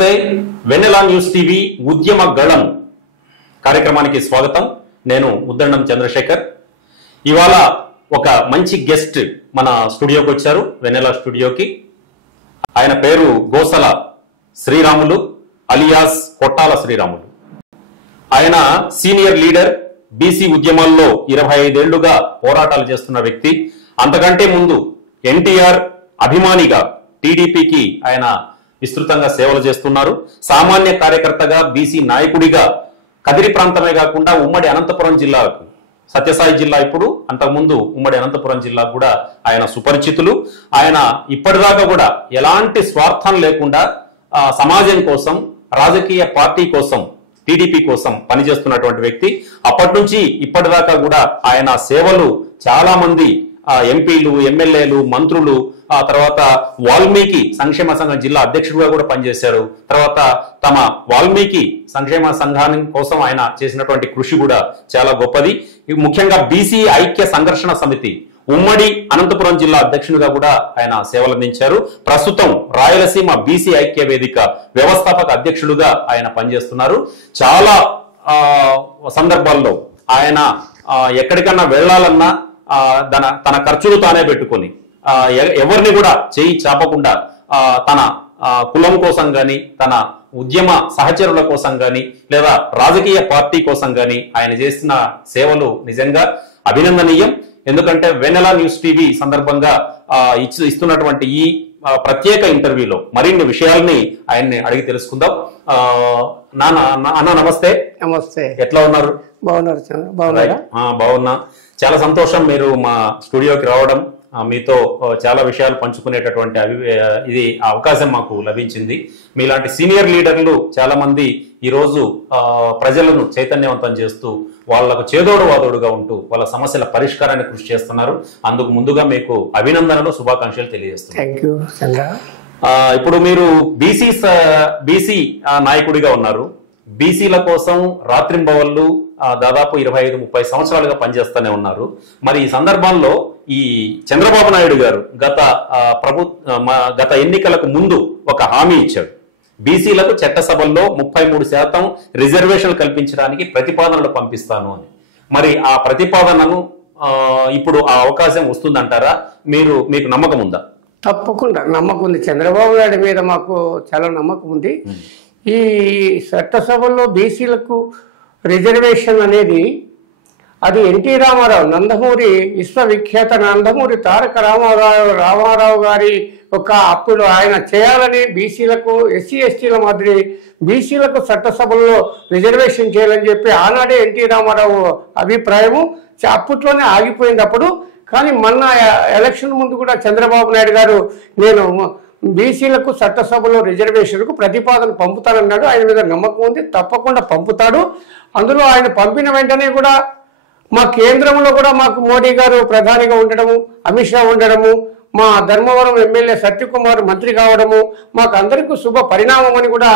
నమస్తే వెన్నెలా news TV ఉద్యమ గళం కార్యక్రమానికి స్వాగతం. నేను ఉద్దండం చంద్రశేఖర్. ఇవాళ ఒక మంచి గెస్ట్ మన స్టూడియోకి వచ్చారు, వెన్నెలా స్టూడియోకి. ఆయన పేరు గోసల శ్రీరాములు అలియాస్ కొట్టాల శ్రీరాములు. ఆయన సీనియర్ లీడర్, బీసీ ఉద్యమాల్లో 25 ఏళ్లుగా పోరాటాలు చేస్తున్న వ్యక్తి. అంతకంటే ముందు ఎన్టీఆర్ అభిమానిగా టీడీపీకి ఆయన విస్తృతంగా సేవలు చేస్తున్నారు. సామాన్య కార్యకర్తగా, బీసీ నాయకుడిగా కదిరి ప్రాంతమే కాకుండా ఉమ్మడి అనంతపురం జిల్లాకు, సత్యసాయి జిల్లా ఇప్పుడు, అంతకుముందు ఉమ్మడి అనంతపురం జిల్లా కూడా ఆయన సుపరిచితులు. ఆయన ఇప్పటిదాకా కూడా ఎలాంటి స్వార్థం లేకుండా సమాజం కోసం, రాజకీయ పార్టీ కోసం, టీడీపీ కోసం పనిచేస్తున్నటువంటి వ్యక్తి. అప్పటి నుంచి ఇప్పటిదాకా కూడా ఆయన సేవలు చాలా మంది ఎంపీలు, ఎమ్మెల్యేలు, మంత్రులు, ఆ తర్వాత వాల్మీకి సంక్షేమ సంఘం జిల్లా అధ్యక్షుడిగా కూడా పనిచేశారు. తర్వాత తమ వాల్మీకి సంక్షేమ సంఘాన్ని కోసం ఆయన చేసినటువంటి కృషి కూడా చాలా గొప్పది. ముఖ్యంగా బీసీ ఐక్య సంఘర్షణ సమితి ఉమ్మడి అనంతపురం జిల్లా అధ్యక్షునిగా కూడా ఆయన సేవలందించారు. ప్రస్తుతం రాయలసీమ బీసీ ఐక్య వేదిక వ్యవస్థాపక అధ్యక్షులుగా ఆయన పనిచేస్తున్నారు. చాలా సందర్భాల్లో ఆయన ఎక్కడికన్నా వెళ్లాలన్నా తన ఖర్చులు తానే పెట్టుకొని, ఎవరిని కూడా చేయి చాపకుండా తన కులం కోసం గాని, తన ఉద్యమ సహచరుల కోసం గాని, లేదా రాజకీయ పార్టీ కోసం గాని ఆయన చేసిన సేవలు నిజంగా అభినందనీయం. ఎందుకంటే వెన్నెలా న్యూస్ టీవీ సందర్భంగా ఇస్తున్నటువంటి ఈ ప్రత్యేక ఇంటర్వ్యూలో మరిన్ని విషయాల్ని ఆయన్ని అడిగి తెలుసుకుందాం. అన్న నమస్తే. నమస్తే. ఎట్లా ఉన్నారు? బాగున్నా. చాలా సంతోషం మీరు మా స్టూడియోకి రావడం, మీతో చాలా విషయాలు పంచుకునేటటువంటి ఇది అవకాశం మాకు లభించింది. మీలాంటి సీనియర్ లీడర్లు చాలా మంది ఈ రోజు ప్రజలను చైతన్యవంతం చేస్తూ, వాళ్లకు చేదోడు వాదోడుగా ఉంటూ వాళ్ళ సమస్యల పరిష్కారాన్ని కృషి చేస్తున్నారు. అందుకు ముందుగా మీకు అభినందనలు, శుభాకాంక్షలు తెలియజేస్తున్నారు. ఇప్పుడు మీరు బీసీ నాయకుడిగా ఉన్నారు. బీసీల కోసం రాత్రింబవళ్ళు దాదాపు 25-30 సంవత్సరాలుగా పనిచేస్తూనే ఉన్నారు. మరి ఈ సందర్భంలో ఈ చంద్రబాబు నాయుడు గారు గత ఎన్నికలకు ముందు ఒక హామీ ఇచ్చాడు. బీసీలకు చట్టసభల్లో 33% రిజర్వేషన్లు కల్పించడానికి ప్రతిపాదనలు పంపిస్తాను అని. మరి ఆ ప్రతిపాదనను ఇప్పుడు ఆ అవకాశం వస్తుందంటారా? మీకు నమ్మకం ఉందా? తప్పకుండా నమ్మకం ఉంది. చంద్రబాబు నాయుడు మీద మాకు చాలా నమ్మకం ఉంది. ఈ చట్టసభల్లో బీసీలకు రిజర్వేషన్ అనేది అది ఎన్టీ రామారావు, నందమూరి విశ్వవిఖ్యాత నందమూరి తారక రామారావు గారి అప్పుడు ఆయన చేయాలని, బీసీలకు ఎస్సీ ఎస్టీల మాదిరి బీసీలకు చట్టసభల్లో రిజర్వేషన్ చేయాలని చెప్పి ఆనాడే ఎన్టీ రామారావు అభిప్రాయము. అప్పట్లోనే ఆగిపోయింది అప్పుడు. కానీ మొన్న ఎలక్షన్ ముందు కూడా చంద్రబాబు నాయుడు గారు నేను బీసీలకు చట్టసభలో రిజర్వేషన్కు ప్రతిపాదన పంపుతానన్నాడు. ఆయన మీద నమ్మకం ఉంది, తప్పకుండా పంపుతాడు. అందులో ఆయన పంపిన వెంటనే కూడా మా కేంద్రంలో కూడా మాకు మోడీ గారు ప్రధానిగా ఉండడము, అమిత్ షా ఉండడము, మా ధర్మవరం ఎమ్మెల్యే సత్యకుమార్ మంత్రి కావడము మాకు అందరికీ శుభ పరిణామం అని కూడా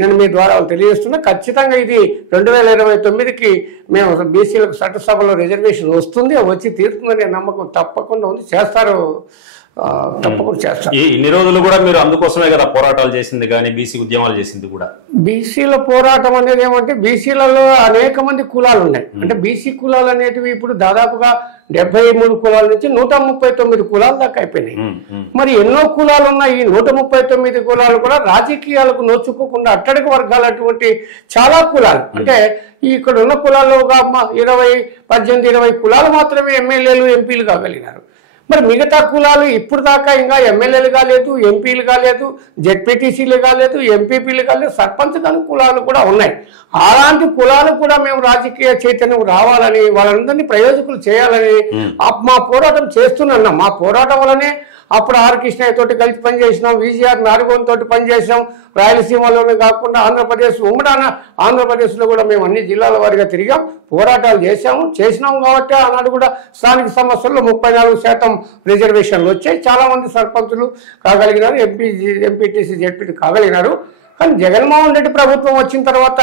నేను మీ ద్వారా తెలియజేస్తున్నా. ఖచ్చితంగా ఇది 2029కి మేము బీసీలకు చట్టసభలో రిజర్వేషన్ వస్తుంది, వచ్చి తీరుతుందనే నమ్మకం తప్పకుండా ఉంది. చేస్తారు, తప్పకుండా చేస్తారు. ఇన్ని రోజులు కూడా మీరు అందుకోసమే కదా పోరాటాలు చేసింది, కానీ బీసీ ఉద్యమాలు చేసింది కూడా. బీసీల పోరాటం అనేది ఏమంటే బీసీలలో అనేక మంది కులాలు ఉన్నాయి. అంటే బీసీ కులాలు అనేటివి ఇప్పుడు దాదాపుగా 73 కులాల నుంచి 139 కులాల దాకా అయిపోయినాయి. మరి ఎన్నో కులాలు ఉన్నాయి. ఈ 139 కులాలు కూడా రాజకీయాలకు నోచుకోకుండా అట్టడుగు వర్గాలటువంటి చాలా కులాలు, అంటే ఇక్కడ ఉన్న కులాల్లో 18-20 కులాలు మాత్రమే ఎమ్మెల్యేలు, ఎంపీలు కాగలిగినారు. మరి మిగతా కులాలు ఇప్పుడు దాకా ఇంకా ఎమ్మెల్యేలు కాలేదు, ఎంపీలు కాలేదు, జెడ్పీటీసీలు కాలేదు, ఎంపీపీలు కాలేదు, సర్పంచ్ కాని కులాలు కూడా ఉన్నాయి. అలాంటి కులాలు కూడా మేము రాజకీయ చైతన్యం రావాలని, వాళ్ళందరినీ ప్రయోజకులు చేయాలని మా పోరాటం చేస్తున్నాం. మా పోరాటం వల్లనే అప్పుడు ఆర్ కృష్ణయ్య తోటి కలిసి పనిచేసినాం, విజిఆర్ నారుగోన్ తోటి పనిచేసినాం. రాయలసీమలోనే కాకుండా ఉమ్మడి ఆంధ్రప్రదేశ్లో కూడా మేము అన్ని జిల్లాల వారిగా తిరిగాం, పోరాటాలు చేసినాం కాబట్టి ఆనాడు కూడా స్థానిక సమస్యల్లో 34% రిజర్వేషన్లు వచ్చాయి. చాలామంది సర్పంచులు కాగలిగినారు, ఎంపీటీసీ జెడ్పీటీ కాగలిగినారు. కానీ జగన్మోహన్ రెడ్డి ప్రభుత్వం వచ్చిన తర్వాత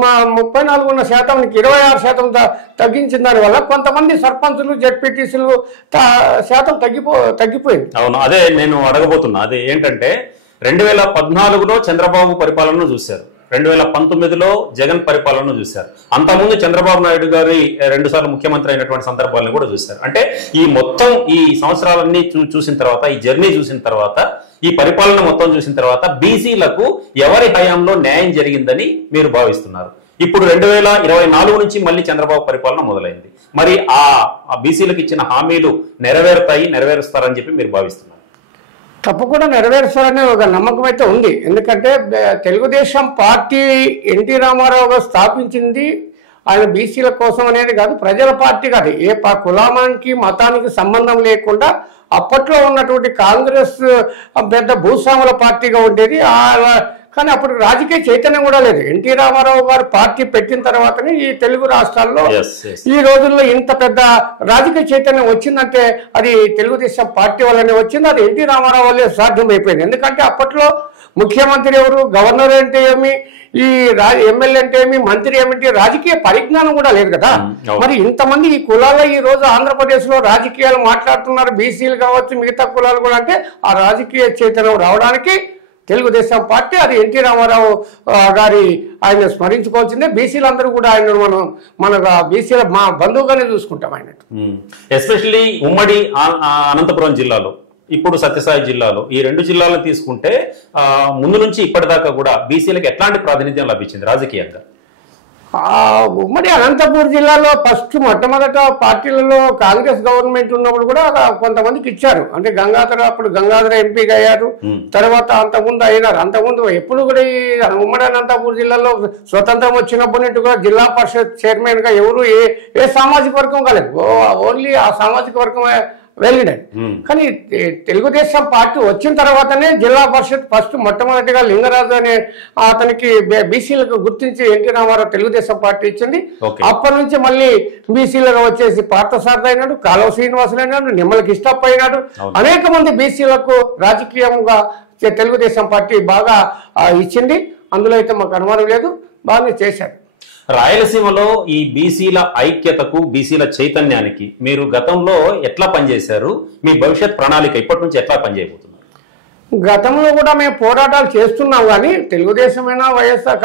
మా 34% 26% తగ్గించిన దానివల్ల కొంతమంది సర్పంచులు, జెడ్పీటీసీలు శాతం తగ్గిపోయింది. అవును, అదే నేను అడగబోతున్నా. అదే ఏంటంటే 2014లో చంద్రబాబు పరిపాలనను చూశారు, 2019లో జగన్ పరిపాలనను చూశారు, అంతకుముందు చంద్రబాబు నాయుడు గారి 2 సార్లు ముఖ్యమంత్రి అయినటువంటి సందర్భాలను కూడా చూశారు. అంటే ఈ మొత్తం ఈ సంవత్సరాలన్నీ చూసిన తర్వాత, ఈ జర్నీ చూసిన తర్వాత, ఈ పరిపాలన మొత్తం చూసిన తర్వాత బీసీలకు ఎవరి హయాంలో న్యాయం జరిగిందని మీరు భావిస్తున్నారు? ఇప్పుడు 2024 నుంచి మళ్ళీ చంద్రబాబు పరిపాలన మొదలైంది. మరి ఆ బీసీలకు ఇచ్చిన హామీలు నెరవేరుస్తారని చెప్పి మీరు భావిస్తున్నారు? తప్పకుండా నెరవేరుస్తారనే ఒక నమ్మకం అయితే ఉంది. ఎందుకంటే తెలుగుదేశం పార్టీ ఎన్టీ రామారావు గారు స్థాపించింది ఆయన బీసీల కోసం అనేది కాదు, ప్రజల పార్టీ కాదు, ఏ కులానికి మతానికి సంబంధం లేకుండా అప్పట్లో ఉన్నటువంటి కాంగ్రెస్ పెద్ద భూస్వాముల పార్టీగా ఉండేది. కానీ అప్పుడు రాజకీయ చైతన్యం కూడా లేదు. ఎన్టీ రామారావు గారు పార్టీ పెట్టిన తర్వాతనే ఈ తెలుగు రాష్ట్రాల్లో ఈ రోజుల్లో ఇంత పెద్ద రాజకీయ చైతన్యం వచ్చిందంటే అది తెలుగుదేశం పార్టీ వల్లనే వచ్చింది. అది ఎన్టీ రామారావు వల్లే సాధ్యమైపోయింది. ఎందుకంటే అప్పట్లో ముఖ్యమంత్రి ఎవరు, గవర్నర్ అంటే ఏమి, ఈ ఎమ్మెల్యే అంటే ఏమి, మంత్రి ఏమిటి, రాజకీయ పరిజ్ఞానం కూడా లేదు కదా. మరి ఇంతమంది ఈ కులాల్లో ఈ రోజు ఆంధ్రప్రదేశ్ లో రాజకీయాలు మాట్లాడుతున్నారు, బీసీలు కావచ్చు మిగతా కులాలు కూడా. అంటే ఆ రాజకీయ చైతన్యం రావడానికి తెలుగుదేశం పార్టీ, అది ఎన్టీ రామారావు గారి ఆయన స్మరించుకోవాల్సిందే. బీసీలందరూ కూడా ఆయన మన బీసీల మా బంధువుగానే చూసుకుంటాం ఆయన. ఎస్పెషల్లీ ఉమ్మడి అనంతపురం జిల్లాలో, ఇప్పుడు సత్యసాయి జిల్లాలో, ఈ 2 జిల్లాలను తీసుకుంటే ముందు నుంచి ఇప్పటిదాకా కూడా బీసీలకు ఎట్లాంటి ప్రాతినిధ్యం లభించింది రాజకీయంగా? ఉమ్మడి అనంతపూర్ జిల్లాలో మొట్టమొదట పార్టీలలో కాంగ్రెస్ గవర్నమెంట్ ఉన్నప్పుడు కూడా కొంతమందికి ఇచ్చారు. అంటే అప్పుడు గంగాధర ఎంపీగా అయ్యారు, తర్వాత అంతకుముందు అయినారు. అంతకుముందు ఎప్పుడు కూడా ఈ ఉమ్మడి అనంతపూర్ జిల్లాలో స్వతంత్రం వచ్చినప్పటి నుండి కూడా జిల్లా పరిషత్ చైర్మన్ గా ఎవరు ఏ సామాజిక వర్గం కాలేదు, ఓన్లీ ఆ సామాజిక వర్గమే వెళ్ళినాడు. కానీ తెలుగుదేశం పార్టీ వచ్చిన తర్వాతనే జిల్లా పరిషత్ మొట్టమొదటిగా లింగరాజు అనే అతనికి బీసీలకు గుర్తించి ఎన్టీ రామారావు తెలుగుదేశం పార్టీ ఇచ్చింది. అప్పటి నుంచి మళ్ళీ బీసీలుగా వచ్చేసి పార్థసారథి అయినాడు, కాలువ శ్రీనివాసులు అయినాడు, నిమ్మల కిష్టప్ప అయినాడు. అనేక మంది బీసీలకు రాజకీయంగా తెలుగుదేశం పార్టీ బాగా ఇచ్చింది. అందులో అయితే మాకు అనుమానం లేదు, బాగానే చేశారు. రాయలసీమలో ఈ బీసీల ఐక్యతకు, బీసీల చైతన్యానికి మీరు గతంలో ఎట్లా పనిచేశారు? మీ భవిష్యత్ ప్రణాళిక ఇప్పటి నుంచి ఎట్లా పనిచేయబోతున్నారు? గతంలో కూడా మేము పోరాటాలు చేస్తున్నాం. కానీ తెలుగుదేశమైనా వైఎస్ఆర్,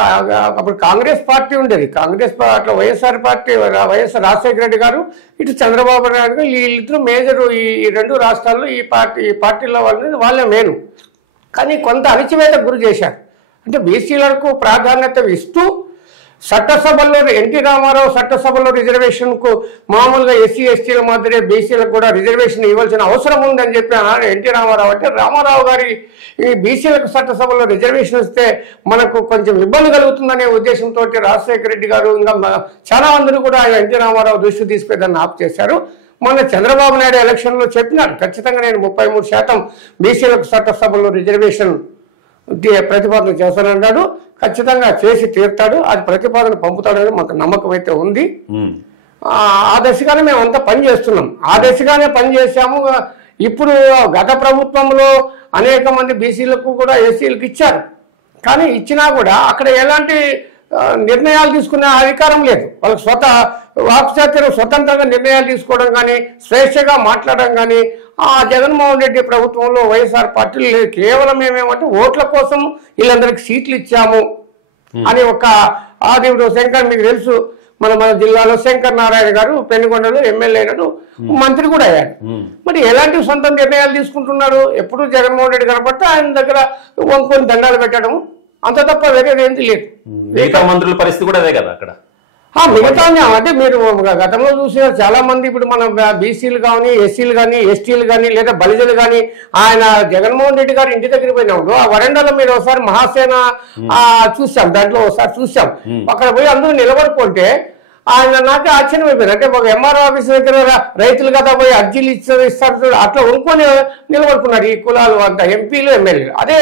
అప్పుడు కాంగ్రెస్ పార్టీ ఉండేది. కాంగ్రెస్ అట్లా వైఎస్ఆర్ పార్టీ, వైఎస్ఆర్ రాజశేఖర రెడ్డి గారు, ఇటు చంద్రబాబు నాయుడు గారు, వీళ్ళిద్దరూ మేజర్ ఈ 2 రాష్ట్రాల్లో ఈ పార్టీలో వాళ్ళే మెయిన్. కానీ కొంత అణచివేతకు గురి చేశారు. అంటే బీసీలకు ప్రాధాన్యత ఇస్తూ చట్టసభల్లో ఎన్టీ రామారావు చట్టసభలో రిజర్వేషన్కు మామూలుగా ఎస్సీ ఎస్టీల మాదిరే బీసీలకు కూడా రిజర్వేషన్ ఇవ్వాల్సిన అవసరం ఉందని చెప్పి అన్నాడు ఎన్టీ రామారావు. అంటే రామారావు గారి ఈ బీసీలకు చట్టసభలో రిజర్వేషన్ ఇస్తే మనకు కొంచెం ఇబ్బంది కలుగుతుందనే ఉద్దేశంతో రాజశేఖర రెడ్డి గారు ఇంకా చాలా మందిని కూడా ఎన్టీ రామారావు దృష్టి తీసుకెళ్ళని ఆప్ చేశారు. మొన్న చంద్రబాబు నాయుడు ఎలక్షన్లో చెప్పినారు, ఖచ్చితంగా నేను 33% బీసీలకు చట్టసభలో రిజర్వేషన్ ప్రతిపాదన చేస్తానన్నాడు. ఖచ్చితంగా చేసి తీరుతాడు, అది ప్రతిపాదన పంపుతాడని మాకు నమ్మకం అయితే ఉంది. ఆ దశగానే మేము అంతా పనిచేస్తున్నాం, ఆ దశగానే పనిచేసాము. ఇప్పుడు గత ప్రభుత్వంలో అనేక మంది బీసీలకు కూడా ఎస్సీలకు ఇచ్చారు. కానీ ఇచ్చినా కూడా అక్కడ ఎలాంటి నిర్ణయాలు తీసుకునే అధికారం లేదు. వాళ్ళకి వాక్చాతుర్యం, స్వతంత్రంగా నిర్ణయాలు తీసుకోవడం కానీ, స్వేచ్ఛగా మాట్లాడడం కానీ ఆ జగన్మోహన్ రెడ్డి ప్రభుత్వంలో వైఎస్ఆర్ పార్టీలు లేదు. కేవలం ఏమేమంటే ఓట్ల కోసం వీళ్ళందరికీ సీట్లు ఇచ్చాము అని ఒక ఆదివుడు శంకర్, మీకు తెలుసు మన జిల్లాలో శంకర్ నారాయణ గారు పెనుగొండలో ఎమ్మెల్యే అయినాడు, మంత్రి కూడా అయ్యాడు. మరి ఎలాంటి సొంత నిర్ణయాలు తీసుకుంటున్నారు? ఎప్పుడు జగన్మోహన్ రెడ్డి కనపడితే ఆయన దగ్గర వంకొని దండాలు పెట్టడం, అంత తప్ప వేరేది ఏంటి లేదు. మిగతా మంత్రుల పరిస్థితి కూడా అదే కదా అక్కడ. మిగతా అంటే మీరు గతంలో చూసారు చాలా మంది, ఇప్పుడు మన బీసీలు కానీ, ఎస్సీలు కానీ, ఎస్టీలు కానీ, లేదా బలిజలు కానీ, ఆయన జగన్మోహన్ రెడ్డి గారు ఇంటి దగ్గర పోయినప్పుడు ఆ వరండాలో మీరు ఒకసారి మహాసేన చూసాం, దాంట్లో ఒకసారి చూసాం. అక్కడ పోయి అందరూ నిలబడుకుంటే ఆయన నాకు ఆశ్చర్యం అయిపోయింది. అంటే ఒక ఎంఆర్ఓ ఆఫీస్ దగ్గర రైతులు కదా పోయి అర్జీలు ఇస్తారు, అట్లా ఉనుకొని నిలబడుకున్నారు ఈ కులాలు అంతా, ఎంపీలు ఎమ్మెల్యేలు. అదే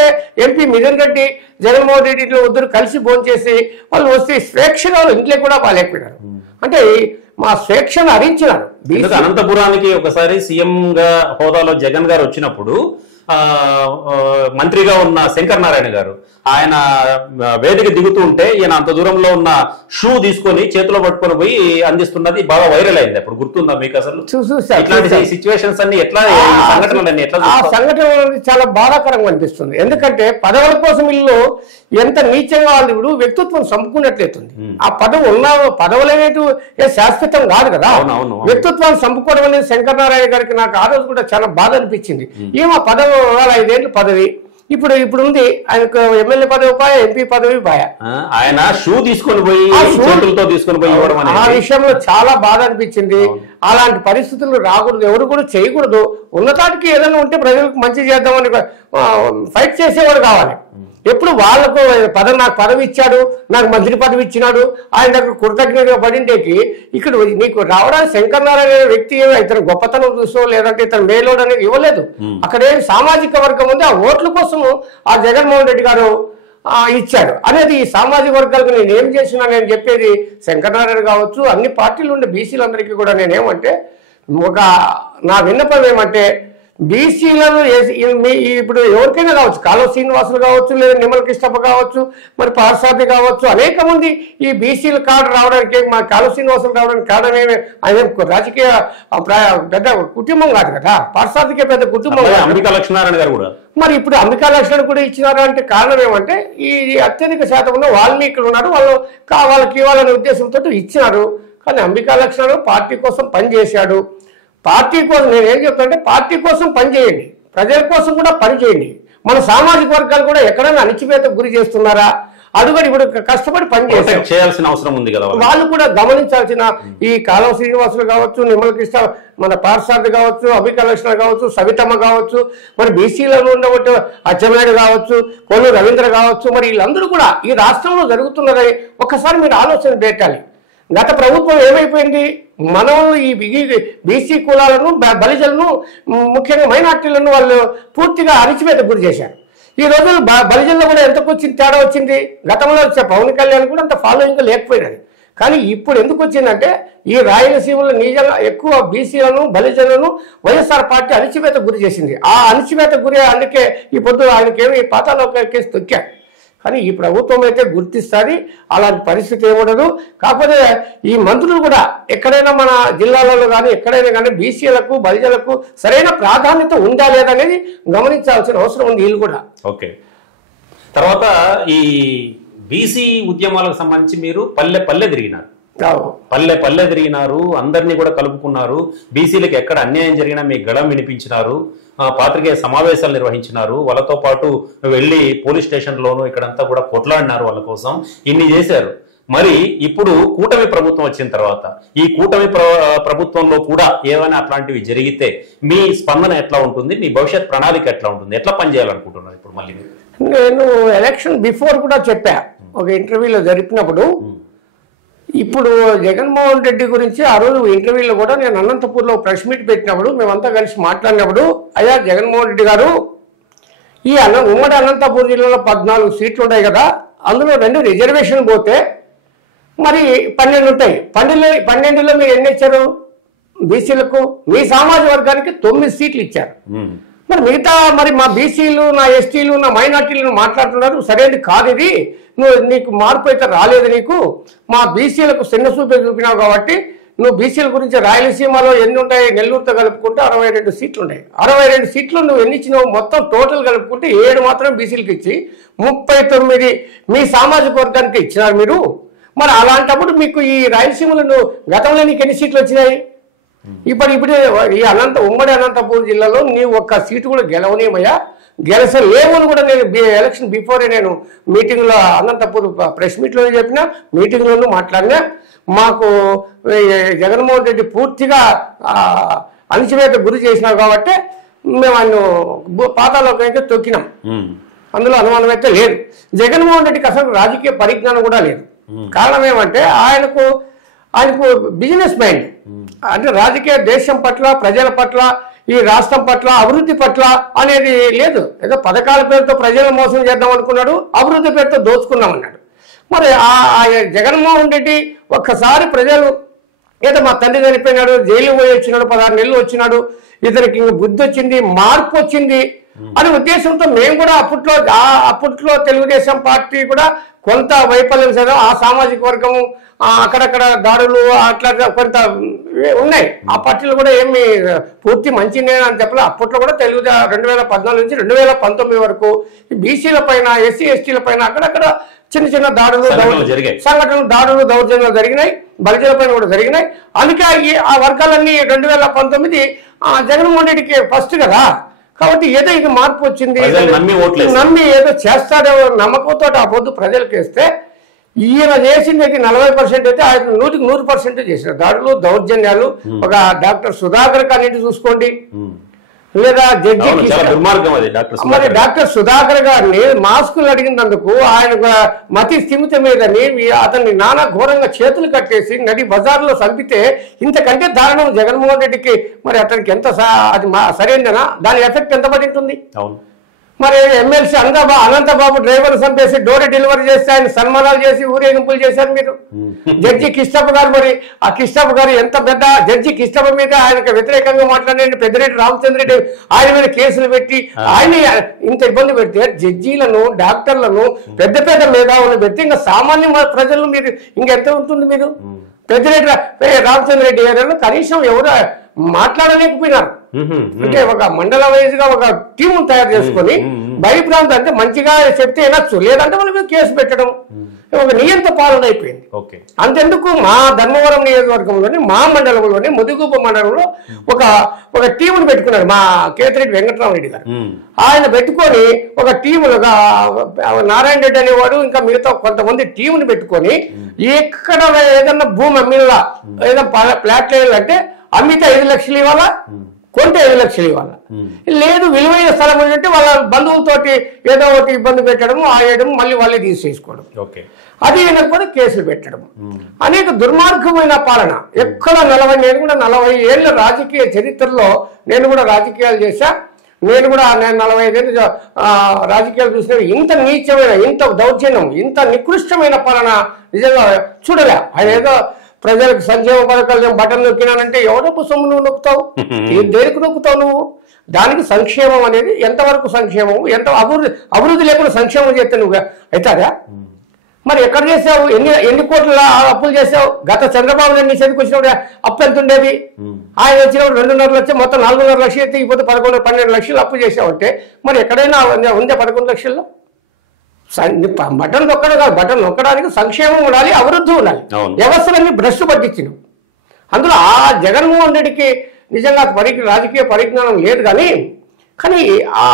ఎంపీ మిథున్ రెడ్డి జగన్మోహన్ రెడ్డి ఇంట్లో ఇద్దరు కలిసి భోంచేసి వాళ్ళు వస్తే స్వేచ్ఛగా ఇంట్లో కూడా బాగాలేకపోయినారు. అంటే మా స్వేచ్ఛను హరించినారు. అనంతపురానికి ఒకసారి సీఎం గా హోదాలో జగన్ గారు వచ్చినప్పుడు మంత్రిగా ఉన్న శంకర్ నారాయణ గారు ఆయన వేదిక దిగుతూ ఉంటే ఈయన అంత దూరంలో ఉన్న షూ తీసుకొని చేతిలో పట్టుకొని పోయి అందిస్తున్నది బాగా వైరల్ అయింది. అప్పుడు గుర్తుందా మీకు? అసలు ఇట్లాంటి సిచ్యువేషన్స్ అన్ని ఎట్లా, సంఘటనలన్నీ ఎట్లా? ఆ సంఘటన చాలా బాధాకరంగా అనిపిస్తుంది. ఎందుకంటే పదవుల కోసం వీళ్ళు ఎంత నీచంగా వాళ్ళు ఇప్పుడు వ్యక్తిత్వం చంపుకున్నట్లయితుంది. ఆ పదవి ఉన్న పదవులు అనేవి శాశ్వతం కాదు కదా. వ్యక్తిత్వాన్ని చంపుకోవడం అనేది శంకర్ నారాయణ గారికి నాకు ఆ రోజు కూడా చాలా బాధ అనిపించింది. ఏమో పదవి 5 ఏళ్ళు పదవి, ఇప్పుడు ఉంది ఆయనకు ఎమ్మెల్యే పదవి పాయ, ఎంపీ పదవి పాయ. ఆయన షూ తీసుకొని పోయి తీసుకొని పోయి ఆ విషయంలో చాలా బాధ అనిపించింది. అలాంటి పరిస్థితులు రాకూడదు, ఎవరు కూడా చేయకూడదు. ఉన్నతానికి ఏదైనా ఉంటే ప్రజలకు మంచి చేద్దామని ఫైట్ చేసేవాడు కావాలి. ఎప్పుడు వాళ్ళకు నాకు పదవి ఇచ్చాడు, నాకు మంత్రి పదవి ఇచ్చినాడు, ఆయన దగ్గర కృతజ్ఞతగా పడిండేకి ఇక్కడ నీకు రావడానికి శంకర్ నారాయణ వ్యక్తి ఇతను గొప్పతనం చూసో లేదంటే ఇతను మేలోడు అనేది ఇవ్వలేదు. అక్కడ ఏం సామాజిక వర్గం ఉంది, ఆ ఓట్ల కోసము ఆ జగన్మోహన్ రెడ్డి గారు ఇచ్చాడు అనేది ఈ సామాజిక వర్గాలకు నేను ఏం చేసినా నేను చెప్పేది శంకర్ నారాయణ కావచ్చు, అన్ని పార్టీలు ఉండే బీసీలందరికీ కూడా నేనేమంటే నా విన్నపం ఏమంటే బీసీలను ఇప్పుడు ఎవరికైనా కావచ్చు, కాలువ శ్రీనివాసులు కావచ్చు, లేదా నిమ్మల కృష్ణప్ప కావచ్చు, మరి పార్సాది కావచ్చు, అనేక మంది ఈ బీసీల కార్డు రావడానికి మా కాలువ శ్రీనివాసులు రావడానికి కారణమే ఆయన రాజకీయ పెద్ద కుటుంబం కాదు కదా, పార్సాదికే పెద్ద కుటుంబం. అంబికా లక్ష్మీనారాయణ గారు కూడా మరి ఇప్పుడు అంబికా లక్ష్మణ్ కూడా ఇచ్చినారు అంటే కారణం ఏమంటే ఈ అత్యధిక శాతం ఉన్న వాల్మీకులు ఉన్నారు, వాళ్ళకి ఇవ్వాలనే ఉద్దేశంతో ఇచ్చినారు. కానీ అంబికా లక్ష్మణ్ పార్టీ కోసం పనిచేశాడు. పార్టీ కోసం నేనేం చెప్తానంటే పార్టీ కోసం పనిచేయండి, ప్రజల కోసం కూడా పనిచేయండి. మన సామాజిక వర్గాలు కూడా ఎక్కడైనా అణిచివేతకు గురి చేస్తున్నారా, అది కూడా ఇప్పుడు కష్టపడి చేయాల్సిన అవసరం ఉంది కదా. వాళ్ళు కూడా గమనించాల్సిన ఈ కాలువ శ్రీనివాసులు కావచ్చు, నిమ్మల కృష్ణ మన పార్సార్థి కావచ్చు, అంబికా లక్ష్మణ్ కావచ్చు, సవితమ్మ కావచ్చు, మరి బీసీలలో ఉండబట్టి అచ్చెన్నాయుడు కావచ్చు, కొల్లు రవీంద్ర కావచ్చు, మరి వీళ్ళందరూ కూడా ఈ రాష్ట్రంలో జరుగుతున్నదని ఒక్కసారి మీరు ఆలోచన పెట్టాలి. గత ప్రభుత్వం ఏమైపోయింది, మనల్ని ఈ బీసీ కులాలను బలిజలను ముఖ్యంగా మైనార్టీలను వాళ్ళు పూర్తిగా అణిచివేతకు గురి చేశారు. ఈ రోజు బలిజల్లో కూడా ఎంతకు వచ్చింది తేడా వచ్చింది. గతంలో పవన్ కళ్యాణ్ కూడా అంత ఫాలోయింగ్ లేకపోయినది. కానీ ఇప్పుడు ఎందుకు వచ్చిందంటే ఈ రాయలసీమలో నిజంగా ఎక్కువ బీసీలను బలిజలను వైఎస్ఆర్ పార్టీ అణిచివేతకు గురి చేసింది. ఆ అణిచివేతకు గురి అందుకే ఈ పొద్దు ఆయనకేమి పాతాళ కేసు తొక్కారు. కానీ ఈ ప్రభుత్వం అయితే గుర్తిస్తుంది, అలాంటి పరిస్థితి ఏముండదు. కాకపోతే ఈ మంత్రులు కూడా ఎక్కడైనా మన జిల్లాలలో కానీ ఎక్కడైనా కానీ బీసీలకు బలిజలకు సరైన ప్రాధాన్యత ఉందా లేదనేది గమనించాల్సిన అవసరం ఉంది వీళ్ళు కూడా. ఓకే, తర్వాత ఈ బీసీ ఉద్యమాలకు సంబంధించి మీరు పల్లె తిరిగినారు, పల్లె తిరిగినారు, అందరినీ కూడా కలుపుకున్నారు. బీసీలకు ఎక్కడ అన్యాయం జరిగినా మీ గళం వినిపించినారు, పాత్రికేయ సమావేశాలు నిర్వహించినారు, వాళ్ళతో పాటు వెళ్ళి పోలీస్ స్టేషన్లోనూ ఇక్కడంతా కూడా కొట్లాడినారు వాళ్ళ కోసం, ఇన్ని చేశారు. మరి ఇప్పుడు కూటమి ప్రభుత్వం వచ్చిన తర్వాత ఈ కూటమి ప్రభుత్వంలో కూడా ఏమైనా అట్లాంటివి జరిగితే మీ స్పందన ఎట్లా ఉంటుంది, మీ భవిష్యత్ ప్రణాళిక ఎట్లా ఉంటుంది, ఎట్లా పనిచేయాలనుకుంటున్నారు ఇప్పుడు? మళ్ళీ నేను ఎలక్షన్ బిఫోర్ కూడా చెప్పా, ఒక ఇంటర్వ్యూలో జరిపినప్పుడు, ఇప్పుడు జగన్మోహన్ రెడ్డి గురించి ఆ రోజు ఇంటర్వ్యూలో కూడా నేను అనంతపూర్లో ప్రెస్ మీట్ పెట్టినప్పుడు మేమంతా కలిసి మాట్లాడినప్పుడు, అయ్యా జగన్మోహన్ రెడ్డి గారు ఈ ఉమ్మడి అనంతపూర్ జిల్లాలో 14 సీట్లు ఉన్నాయి కదా, అందులో 2 రిజర్వేషన్ పోతే మరి 12 ఉంటాయి. 12లో మీరు ఎన్ని ఇచ్చారు బీసీలకు? మీ సామాజిక వర్గానికి 9 సీట్లు ఇచ్చారు. మరి మిగతా మరి మా బీసీలు, నా ఎస్టీలు, నా మైనార్టీలను మాట్లాడుతున్నారు, సరైనది కాదు ఇది, నీకు మార్పు అయితే రాలేదు, నీకు మా బీసీలకు చిన్న చూపే చూపినావు కాబట్టి నువ్వు బీసీల గురించి రాయలసీమలో ఎన్ని ఉంటాయి, నెల్లూరుతో కలుపుకుంటే 62 సీట్లు ఉన్నాయి. 62 సీట్లు నువ్వు ఎన్ని ఇచ్చినావు? మొత్తం టోటల్ కలుపుకుంటే 7 మాత్రం బీసీలకు ఇచ్చి 39 మీ సామాజిక వర్గానికి ఇచ్చినారు మీరు. మరి అలాంటప్పుడు మీకు ఈ రాయలసీమలో నువ్వు గతంలో నీకు ఎన్ని సీట్లు వచ్చినాయి? ఇప్పుడు ఈ ఉమ్మడి అనంతపూర్ జిల్లాలో నీవు ఒక్క సీటు కూడా గెలవనేమయ్యా, గెలసలేవు అని కూడా నేను ఎలక్షన్ బిఫోరే నేను మీటింగ్లో అనంతపూర్ ప్రెస్ మీట్లోనే చెప్పిన, మీటింగ్లోనూ మాట్లాడినా. మాకు జగన్మోహన్ రెడ్డి పూర్తిగా అణిచివేతకు గురి చేసినారు కాబట్టి మేము ఆయన పాతాలోకి అయితే తొక్కినాం, అందులో అనుమానం అయితే లేదు. జగన్మోహన్ రెడ్డికి అసలు రాజకీయ పరిజ్ఞానం కూడా లేదు. కారణం ఏమంటే ఆయనకు బిజినెస్ మైండ్, అంటే రాజకీయ దేశం పట్ల, ప్రజల పట్ల, ఈ రాష్ట్రం పట్ల, అభివృద్ధి పట్ల అనేది లేదు. ఏదో పథకాల పేరుతో ప్రజలను మోసం చేద్దాం అనుకున్నాడు, అభివృద్ధి పేరుతో దోచుకున్నామన్నాడు. మరి జగన్మోహన్ రెడ్డి ఒక్కసారి ప్రజలు ఏదో మా తండ్రి చనిపోయినాడు, జైలు పోయి వచ్చినాడు, 16 నెలలు వచ్చినాడు, ఇతనికి బుద్ధి వచ్చింది, మార్పు వచ్చింది, అనే ఉద్దేశంతో మేము కూడా అప్పట్లో తెలుగుదేశం పార్టీ కూడా కొంత వైఫల్యం సార్ ఆ సామాజిక వర్గము అక్కడక్కడ దాడులు అట్లా కొంత ఉన్నాయి. ఆ పార్టీలు కూడా ఏమి పూర్తి మంచినే అని చెప్పలే. అప్పట్లో కూడా 2014 నుంచి 2019 వరకు బీసీల పైన ఎస్సీ ఎస్టీల పైన అక్కడక్కడ చిన్న చిన్న సంఘటనలు దాడులు దౌర్జన్యాలు జరిగినాయి. బలిజల పైన కూడా జరిగినాయి. అందుకే ఆ వర్గాలన్నీ 2019 జగన్మోహన్ రెడ్డికి ఫస్ట్ కదా. కాబట్టి ఏదో ఇది మార్పు వచ్చింది, నమ్మి ఏదో చేస్తాడో నమ్మకంతో ఆ పొద్దు ప్రజలకు వేస్తే ఈయన చేసింది 40% అయితే ఆయన 100% చేశారు. దాడులు దౌర్జన్యాలు. ఒక డాక్టర్ సుధాకర్ అన్నిటి చూసుకోండి, లేదా జడ్జి మరి డాక్టర్ సుధాకర్ గారిని మాస్కులు అడిగినందుకు ఆయన మతి స్థిమిత మీదని అతన్ని నానా ఘోరంగా చేతులు కట్టేసి నడి బజార్లో చంపితే ఇంతకంటే దారుణం జగన్మోహన్ రెడ్డికి మరి అతనికి ఎంత అది సరైనదేనా? దాని ఎఫెక్ట్ ఎంత పడి ఉంటుంది? మరి ఎమ్మెల్సీ అనంతబాబు డ్రైవర్ చంపేసి డోర్ డెలివరీ చేస్తే ఆయన సన్మానాలు చేసి ఊరేగింపులు చేశారు మీరు. జడ్జి కిష్టప్ప గారు, మరి ఆ కిష్టప్ప గారు ఎంత పెద్ద జడ్జి కిష్టప్ప మీద ఆయనకు వ్యతిరేకంగా మాట్లాడండి పెద్దిరెడ్డి రామచంద్ర రెడ్డి ఆయన మీద కేసులు పెట్టి ఆయన ఇంత ఇబ్బంది పెడితే జడ్జీలను డాక్టర్లను పెద్ద పెద్ద మేధావులను పెడితే ఇంకా సామాన్య ప్రజలను మీరు ఇంకెంత ఉంటుంది? మీరు పెద్దిరెడ్డి రామచంద్ర రెడ్డి గారు కనీసం ఎవరు మాట్లాడలేకపోయినారు. అంటే ఒక మండల వైజ్ గా ఒక టీం తయారు చేసుకొని భయభ్రాంతి అంటే మంచిగా చెప్తే వినొచ్చు, లేదంటే వాళ్ళ మీద కేసు పెట్టడం ఒక నియంత్ర పాలన అయిపోయింది. అంతెందుకు మా ధర్మవరం నియోజకవర్గంలోని మా మండలంలోని ముదిగుబ్బ మండలంలో ఒక టీమును పెట్టుకున్నారు మా కేతిరెడ్డి వెంకటరామరెడ్డి గారు. ఆయన పెట్టుకొని ఒక టీములుగా నారాయణ రెడ్డి అనేవాడు ఇంకా మిగతా కొంతమంది టీముని పెట్టుకొని ఎక్కడ ఏదన్నా భూమి అమ్మిలా ఏదైనా ఫ్లాట్ వేయాలంటే అమ్మితే 5 లక్షలు ఇవ్వాలా, కొంటే 5 లక్షలు ఇవ్వాలా. లేదు విలువైన స్థలం ఏంటంటే వాళ్ళ బంధువులతోటి ఏదో ఒకటి ఇబ్బంది పెట్టడం ఆయడం మళ్ళీ వాళ్ళే తీసేసుకోవడం, అది వినకపోతే కేసులు పెట్టడం, అనేక దుర్మార్గమైన పాలన. ఎక్కడ నేను కూడా 40 ఏళ్ళ రాజకీయ చరిత్రలో నేను కూడా రాజకీయాలు చేశా. నేను 45 ఏళ్ళు రాజకీయాలు చూసిన ఇంత నీచమైన, ఇంత దౌర్జన్యం, ఇంత నికృష్టమైన పాలన నిజంగా చూడలే. ఆయన ఏదో ప్రజలకు సంక్షేమ పథకాలు బటన్ నొక్కినానంటే ఎవరొక సొమ్ము నువ్వు నొక్కుతావు? దేనికి నొక్కుతావు నువ్వు? దానికి సంక్షేమం అనేది ఎంతవరకు సంక్షేమం, ఎంత అభివృద్ధి లేకుండా సంక్షేమం చేస్తే నువ్వు అవుతారా? మరి ఎక్కడ చేసావు? ఎన్ని కోట్ల అప్పులు చేసావు? గత చంద్రబాబు నాయుడు నీ చేతికి వచ్చినప్పుడు అప్పు ఎంత ఉండేది? ఆయన వచ్చినప్పుడు 2.5 లక్షలు, మొత్తం 4.5 లక్షలు అయితే ఇప్పుడు 11-12 లక్షలు అప్పు చేసావంటే మరి ఎక్కడైనా ఉందే 11 లక్షల్లో? బటన్ నొక్కడం కాదు, బటన్ నొక్కడానికి సంక్షేమం ఉండాలి, అభివృద్ధి ఉండాలి. వ్యవస్థలన్నీ భ్రష్టు పట్టించిన అందులో ఆ జగన్మోహన్ రెడ్డికి నిజంగా రాజకీయ పరిజ్ఞానం లేదు. కానీ ఆ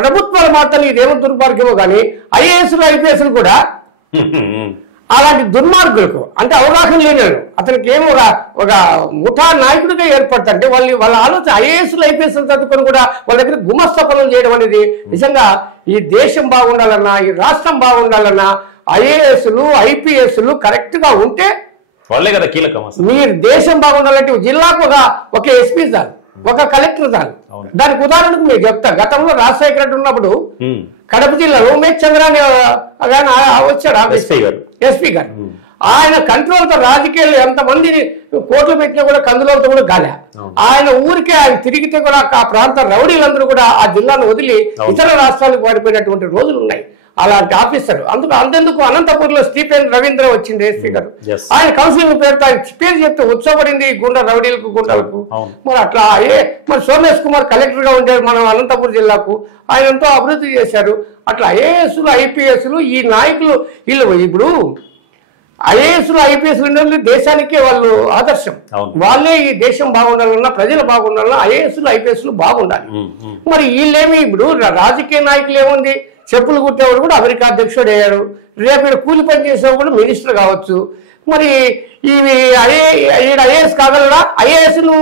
ప్రభుత్వాలు మాత్రం ఇదేమో దుర్మార్గమో కానీ ఐఏఎస్లు ఐపీఎస్లు కూడా అలాంటి దుర్మార్గులకు అంటే అవగాహన లేని అతనికి ఏమో ఒక ముఠా నాయకుడిగా ఏర్పడతారంటే వాళ్ళ ఆలోచన ఐఏఎస్లు ఐపీఎస్లు చదువుకొని కూడా వాళ్ళ దగ్గర గుమస్తా పనులు చేయడం అనేది నిజంగా ఈ దేశం బాగుండాలన్నా, ఈ రాష్ట్రం బాగుండాలన్నా ఐఏఎస్లు ఐపీఎస్లు కరెక్ట్ గా ఉంటే వాళ్ళే కదా కీలకం. మీరు దేశం బాగుండాలంటే జిల్లాకు ఒక ఎస్పీ చాలు, ఒక కలెక్టర్ చాలు. దానికి ఉదాహరణకు మీరు చెప్తా. గతంలో రాజశేఖర రెడ్డి ఉన్నప్పుడు కడప జిల్లాలో ఉమేష్ చంద్రాన్ని వచ్చాడు ఎస్పీ గారు. ఆయన కంట్రోల్తో రాజకీయాలు ఎంతమందిని కోట్లు పెట్టినా కూడా కందులతో కూడా గాలే. ఆయన ఊరికే ఆయన తిరిగితే కూడా ఆ ప్రాంత రౌడీలందరూ కూడా ఆ జిల్లాను వదిలి ఇతర రాష్ట్రాలకు పారిపోయినటువంటి రోజులు ఉన్నాయి. అలాంటి ఆఫీసర్ అంతెందుకు అనంతపూర్లో స్టీఫెన్ రవీంద్ర వచ్చింది ఎస్పీ గారు. ఆయన కౌన్సిలింగ్ పేరుతో ఆయన పేరు చెప్తే ఉత్సవపడింది గుండా రౌడీలకు గుండాలకు. మరి అట్లా మరి సోమేష్ కుమార్ కలెక్టర్ గా ఉండేది మనం అనంతపూర్ జిల్లాకు. ఆయన ఎంతో అభివృద్ధి చేశారు. అట్లా ఐఏఎస్లు ఐపీఎస్లు ఈ నాయకులు వీళ్ళు ఇప్పుడు ఐఏఎస్లు ఐపీఎస్లు దేశానికే వాళ్ళు ఆదర్శం. వాళ్ళే ఈ దేశం బాగుండాలన్నా ప్రజలు బాగుండాలన్నా ఐఏఎస్లు ఐపీఎస్లు బాగుండాలి. మరి వీళ్ళేమి ఇప్పుడు రాజకీయ నాయకులు ఏముంది, చెప్పులు కుట్టేవాడు కూడా అమెరికా అధ్యక్షుడు అయ్యాడు, రేపు కూలి పని చేసేవాడు కూడా మినిస్టర్ కావచ్చు. మరి ఇవి ఐఏఎస్ కాగలరా? ఐఏఎస్లు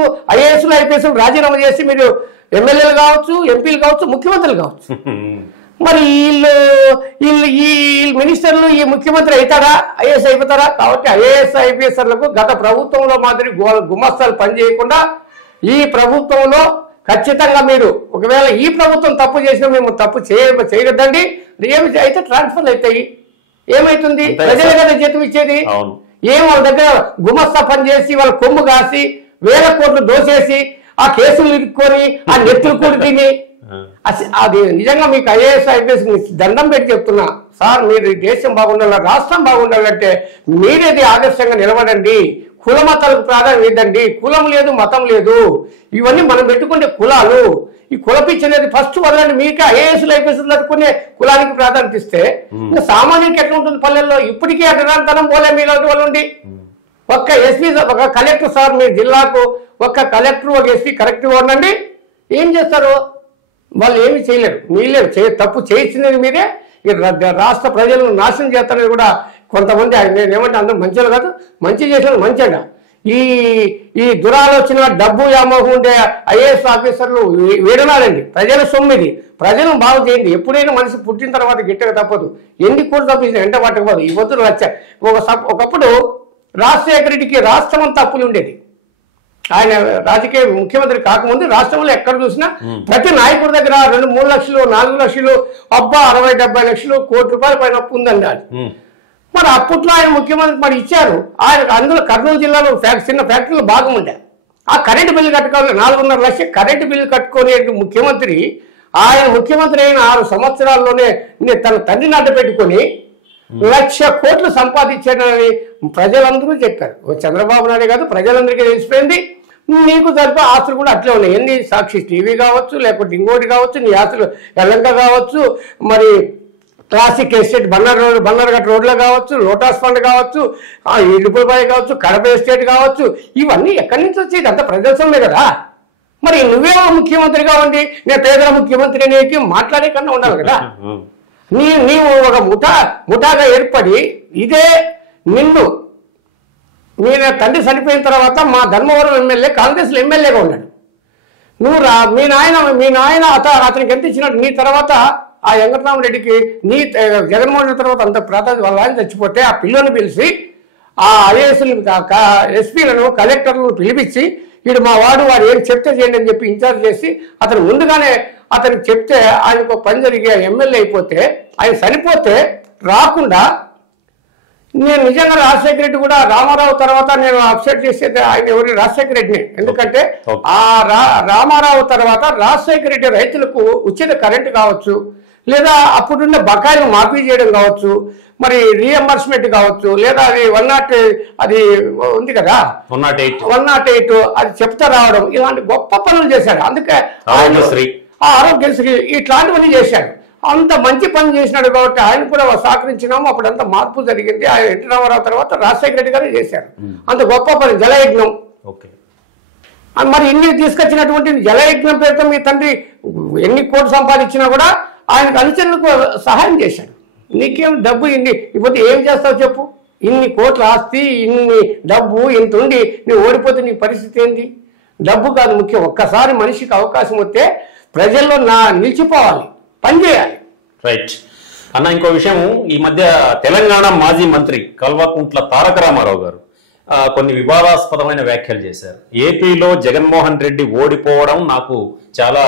ఐపీఎస్లు రాజీనామా చేసి మీరు ఎమ్మెల్యేలు కావచ్చు, ఎంపీలు కావచ్చు, ముఖ్యమంత్రులు కావచ్చు. మరి వీళ్ళు ఈ మినిస్టర్లు ఈ ముఖ్యమంత్రి అవుతారా? ఐఏఎస్ అయిపోతారా? కాబట్టి ఐఏఎస్ ఐపీఎస్లకు గత ప్రభుత్వంలో మాదిరి గుమస్తాలు పనిచేయకుండా ఈ ప్రభుత్వంలో ఖచ్చితంగా మీరు ఒకవేళ ఈ ప్రభుత్వం తప్పు చేసినా మేము తప్పు చేయొద్దండి. ఏమి అయితే ట్రాన్స్ఫర్లు అవుతాయి. ఏమైతుంది? ప్రజల కదా జీతం ఇచ్చేది. ఏం వాళ్ళ దగ్గర గుమస్తా పని చేసి వాళ్ళ కొమ్ము కాసి 1000 కోట్లు దోసేసి ఆ కేసులు ఇరుక్కొని ఆ నెత్తులు కూడి తిని అది నిజంగా మీకు ఐఏఎస్ ఐపీఎస్ దండం పెట్టి చెప్తున్నా సార్, మీరు దేశం బాగుండాలి, రాష్ట్రం బాగుండాలంటే మీరేది ఆదర్శంగా నిలబడండి. కుల మతాలకు ప్రాధాన్యం ఇద్దండి. కులం లేదు, మతం లేదు, ఇవన్నీ మనం పెట్టుకునే కులాలు. ఈ కులపిచ్చి అనేది ఫస్ట్ వదలండి. మీకు ఐఏఎస్లు ఐపీఎస్లు చదువుకునే కులానికి ప్రాధాన్యత ఇస్తే ఇంకా సామాన్యునికి ఎట్లా ఉంటుంది పల్లెల్లో? ఇప్పటికీ అడ్డరాంతనం పోలే మీలాంటి వాళ్ళు ఉండి. ఒక్క ఎస్పీ, ఒక కలెక్టర్ సార్, మీ జిల్లాకు ఒక్క కలెక్టర్, ఒక ఎస్పీ కరెక్ట్గా ఉండండి, ఏం చేస్తారు? వాళ్ళు ఏమి చేయలేరు. మీలేరు, తప్పు చేయించినది మీరే. ఈ రాష్ట్ర ప్రజలను నాశనం చేస్తారని కూడా కొంతమంది, నేను ఏమంటే అందరూ మంచిగా కాదు, మంచి చేసిన మంచిగా. ఈ దురాలోచన, డబ్బు వ్యామోహం ఉండే ఐఏఎస్ ఆఫీసర్లు వీడనాలండి. ప్రజల సొమ్మిది, ప్రజలను బాగు చేయండి. ఎప్పుడైనా మనిషి పుట్టిన తర్వాత గిట్టక తప్పదు. ఎన్ని కోట్లు తప్పించిన వెంట పట్టకపోదు. ఈ పొద్దున ఒకప్పుడు రాజశేఖర రెడ్డికి రాష్ట్రం అంతా అప్పులు ఉండేది. ఆయన రాజకీయ ముఖ్యమంత్రి కాకముందు రాష్ట్రంలో ఎక్కడ చూసినా ప్రతి నాయకుడి దగ్గర 2-3 లక్షలు, 4 లక్షలు, అబ్బా 60-70 లక్షలు, కోటి రూపాయల పైన అప్పు ఉందండి. మరి అప్పట్లో ఆయన ముఖ్యమంత్రి మరి ఇచ్చారు. ఆయన అందులో కర్నూలు జిల్లాలో చిన్న ఫ్యాక్టరీలు బాగా ఉండే. ఆ కరెంటు బిల్లు కట్టుకోవాలి, 4.5 లక్షల కరెంటు బిల్లు కట్టుకునే ముఖ్యమంత్రి, ఆయన ముఖ్యమంత్రి అయిన 6 సంవత్సరాల్లోనే తన తండ్రిని అడ్డు పెట్టుకొని 1,00,000 కోట్లు సంపాదించాడని ప్రజలందరూ చెప్పారు. చంద్రబాబు నాయుడు కాదు, ప్రజలందరికీ తెలిసిపోయింది. నీకు సరిపో ఆస్తులు కూడా అట్లే ఉన్నాయి. ఎన్ని సాక్షి టీవీ కావచ్చు, లేకపోతే ఇంకోటి కావచ్చు, నీ ఆస్తులు ఎల్లంక కావచ్చు, మరి క్లాసిక్ ఎస్టేట్ బన్నర్ఘట్ రోడ్లో కావచ్చు, లోటస్ ఫండ్ కావచ్చు, ఇడుపులపై కావచ్చు, కడప ఎస్టేట్ కావచ్చు, ఇవన్నీ ఎక్కడి నుంచి వచ్చేది? అంత ప్రజాస్వామ్యమే కదా. మరి నువ్వేమో ముఖ్యమంత్రిగా ఉండి నేను పేదల ముఖ్యమంత్రి అనేది మాట్లాడే కన్నా ఉండాలి కదా. నీవు ఒక ముఠాగా ఏర్పడి ఇదే నిన్ను మీ తండ్రి చనిపోయిన తర్వాత మా ధర్మవరం ఎమ్మెల్యే కాంగ్రెస్లో ఎమ్మెల్యేగా ఉన్నాడు. నువ్వు మీ నాయన అతనికి ఎంత ఇచ్చినట్టు నీ తర్వాత ఆ వెంకటరామరెడ్డికి జగన్మోహన్ రెడ్డి తర్వాత అంత ప్రాధాన్యత వాళ్ళ ఆయన చచ్చిపోతే ఆ పిల్లని పిలిచి ఆ ఐఏఎస్లు ఎస్పీలను కలెక్టర్లను పిలిపించి వీడు మా వాడు ఏం చెప్తే చేయండి అని చెప్పి ఇన్ఛార్జ్ చేసి అతను ముందుగానే అతనికి చెప్తే ఆయనకు పని జరిగే ఎమ్మెల్యే అయిపోతే ఆయన చనిపోతే రాకుండా నేను నిజంగా రాజశేఖర రెడ్డి కూడా రామారావు తర్వాత నేను అప్సెట్ చేసేది ఆయన ఎవరి రాజశేఖర రెడ్డిని. ఎందుకంటే ఆ రామారావు తర్వాత రాజశేఖర రెడ్డి రైతులకు ఉచిత కరెంటు కావచ్చు, లేదా అప్పుడున్న బకాయిలు మాఫీ చేయడం కావచ్చు, మరి రీఎంబర్స్మెంట్ కావచ్చు, లేదా అది 108 అది ఉంది కదా 108 అది చెప్తా రావడం, ఇలాంటి గొప్ప పనులు చేశాడు. అందుకే ఆరోగ్యశ్రీ ఇట్లాంటివన్నీ చేశాడు. అంత మంచి పని చేసినాడు కాబట్టి ఆయన కూడా సహకరించినాము. అప్పుడంతా మార్పు జరిగింది. ఆయన ఎన్టీ రామారావు తర్వాత రాజశేఖర రెడ్డి గారే చేశారు అంత గొప్ప పని. జలయజ్ఞం మరి ఇన్ని తీసుకొచ్చినటువంటి జలయజ్ఞం పేరుతో మీ తండ్రి ఎన్ని కోట్లు సంపాదించినా కూడా ఆయనకు అనుచరులకు సహాయం చేశాడు. నీకేం డబ్బు ఇప్పుడు ఏం చేస్తావు చెప్పు? ఇన్ని కోట్ల ఆస్తి, ఇన్ని డబ్బు, ఇంత ఉండి నువ్వు ఓడిపోతే నీ పరిస్థితి ఏంటి? డబ్బు కాదు ముఖ్యం. ఒక్కసారి మనిషికి అవకాశం వస్తే ప్రజల్లో నిలిచిపోవాలి, పనిచేయాలి. రైట్ అన్న. ఇంకో విషయం, ఈ మధ్య తెలంగాణ మాజీ మంత్రి కల్వకుంట్ల తారక రామారావు గారు కొన్ని వివాదాస్పదమైన వ్యాఖ్యలు చేశారు. ఏపీలో జగన్మోహన్ రెడ్డి ఓడిపోవడం నాకు చాలా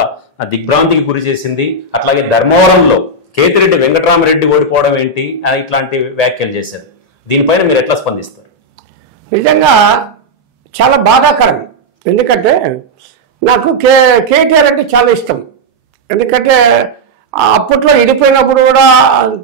దిగ్భ్రాంతికి గురి చేసింది. అట్లాగే ధర్మవరంలో కేతిరెడ్డి వెంకటరామరెడ్డి ఓడిపోవడం ఏంటి, ఇట్లాంటి వ్యాఖ్యలు చేశారు. దీనిపైన మీరు ఎట్లా స్పందిస్తారు? నిజంగా చాలా బాధాకరం. ఎందుకంటే నాకు కేటీఆర్ అంటే చాలా ఇష్టం. ఎందుకంటే అప్పట్లో ఇడిపోయినప్పుడు కూడా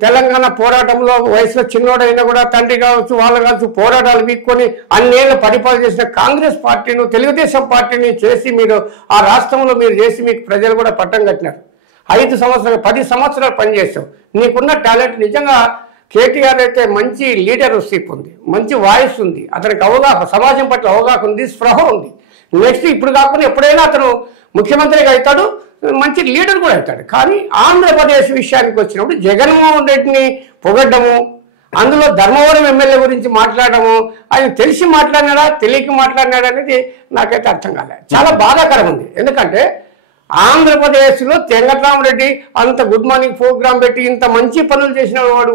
తెలంగాణ పోరాటంలో వయసులో చిన్నోడైనా కూడా తండ్రి కావచ్చు, వాళ్ళు కావచ్చు, పోరాటాలు వీక్కొని అన్నేళ్ళు పరిపాలన చేసిన కాంగ్రెస్ పార్టీని, తెలుగుదేశం పార్టీని చేసి మీరు ఆ రాష్ట్రంలో మీరు చేసి మీకు ప్రజలు కూడా పట్టం కట్టినారు. 5 సంవత్సరాలు 10 సంవత్సరాలు పనిచేస్తావు. నీకున్న టాలెంట్ నిజంగా కేటీఆర్ అయితే మంచి లీడర్షిప్ ఉంది, మంచి వాయిస్ ఉంది, అతనికి అవగాహన, సమాజం పట్ల అవగాహన ఉంది, స్పృహ ఉంది. నెక్స్ట్ ఇప్పుడు కాకుండా ఎప్పుడైనా అతను ముఖ్యమంత్రిగా అవుతాడు, మంచి లీడర్ కూడా అవుతాడు. కానీ ఆంధ్రప్రదేశ్ విషయానికి వచ్చినప్పుడు జగన్మోహన్ రెడ్డిని పొగడ్డము, అందులో ధర్మవరం ఎమ్మెల్యే గురించి మాట్లాడము, ఆయన తెలిసి మాట్లాడినాడా తెలియక మాట్లాడినాడా అనేది నాకైతే అర్థం కాలేదు. చాలా బాధాకరం ఉంది. ఎందుకంటే ఆంధ్రప్రదేశ్లో వెంకటరామరెడ్డి అంత గుడ్ మార్నింగ్ ప్రోగ్రాం పెట్టి ఇంత మంచి పనులు చేసిన వాడు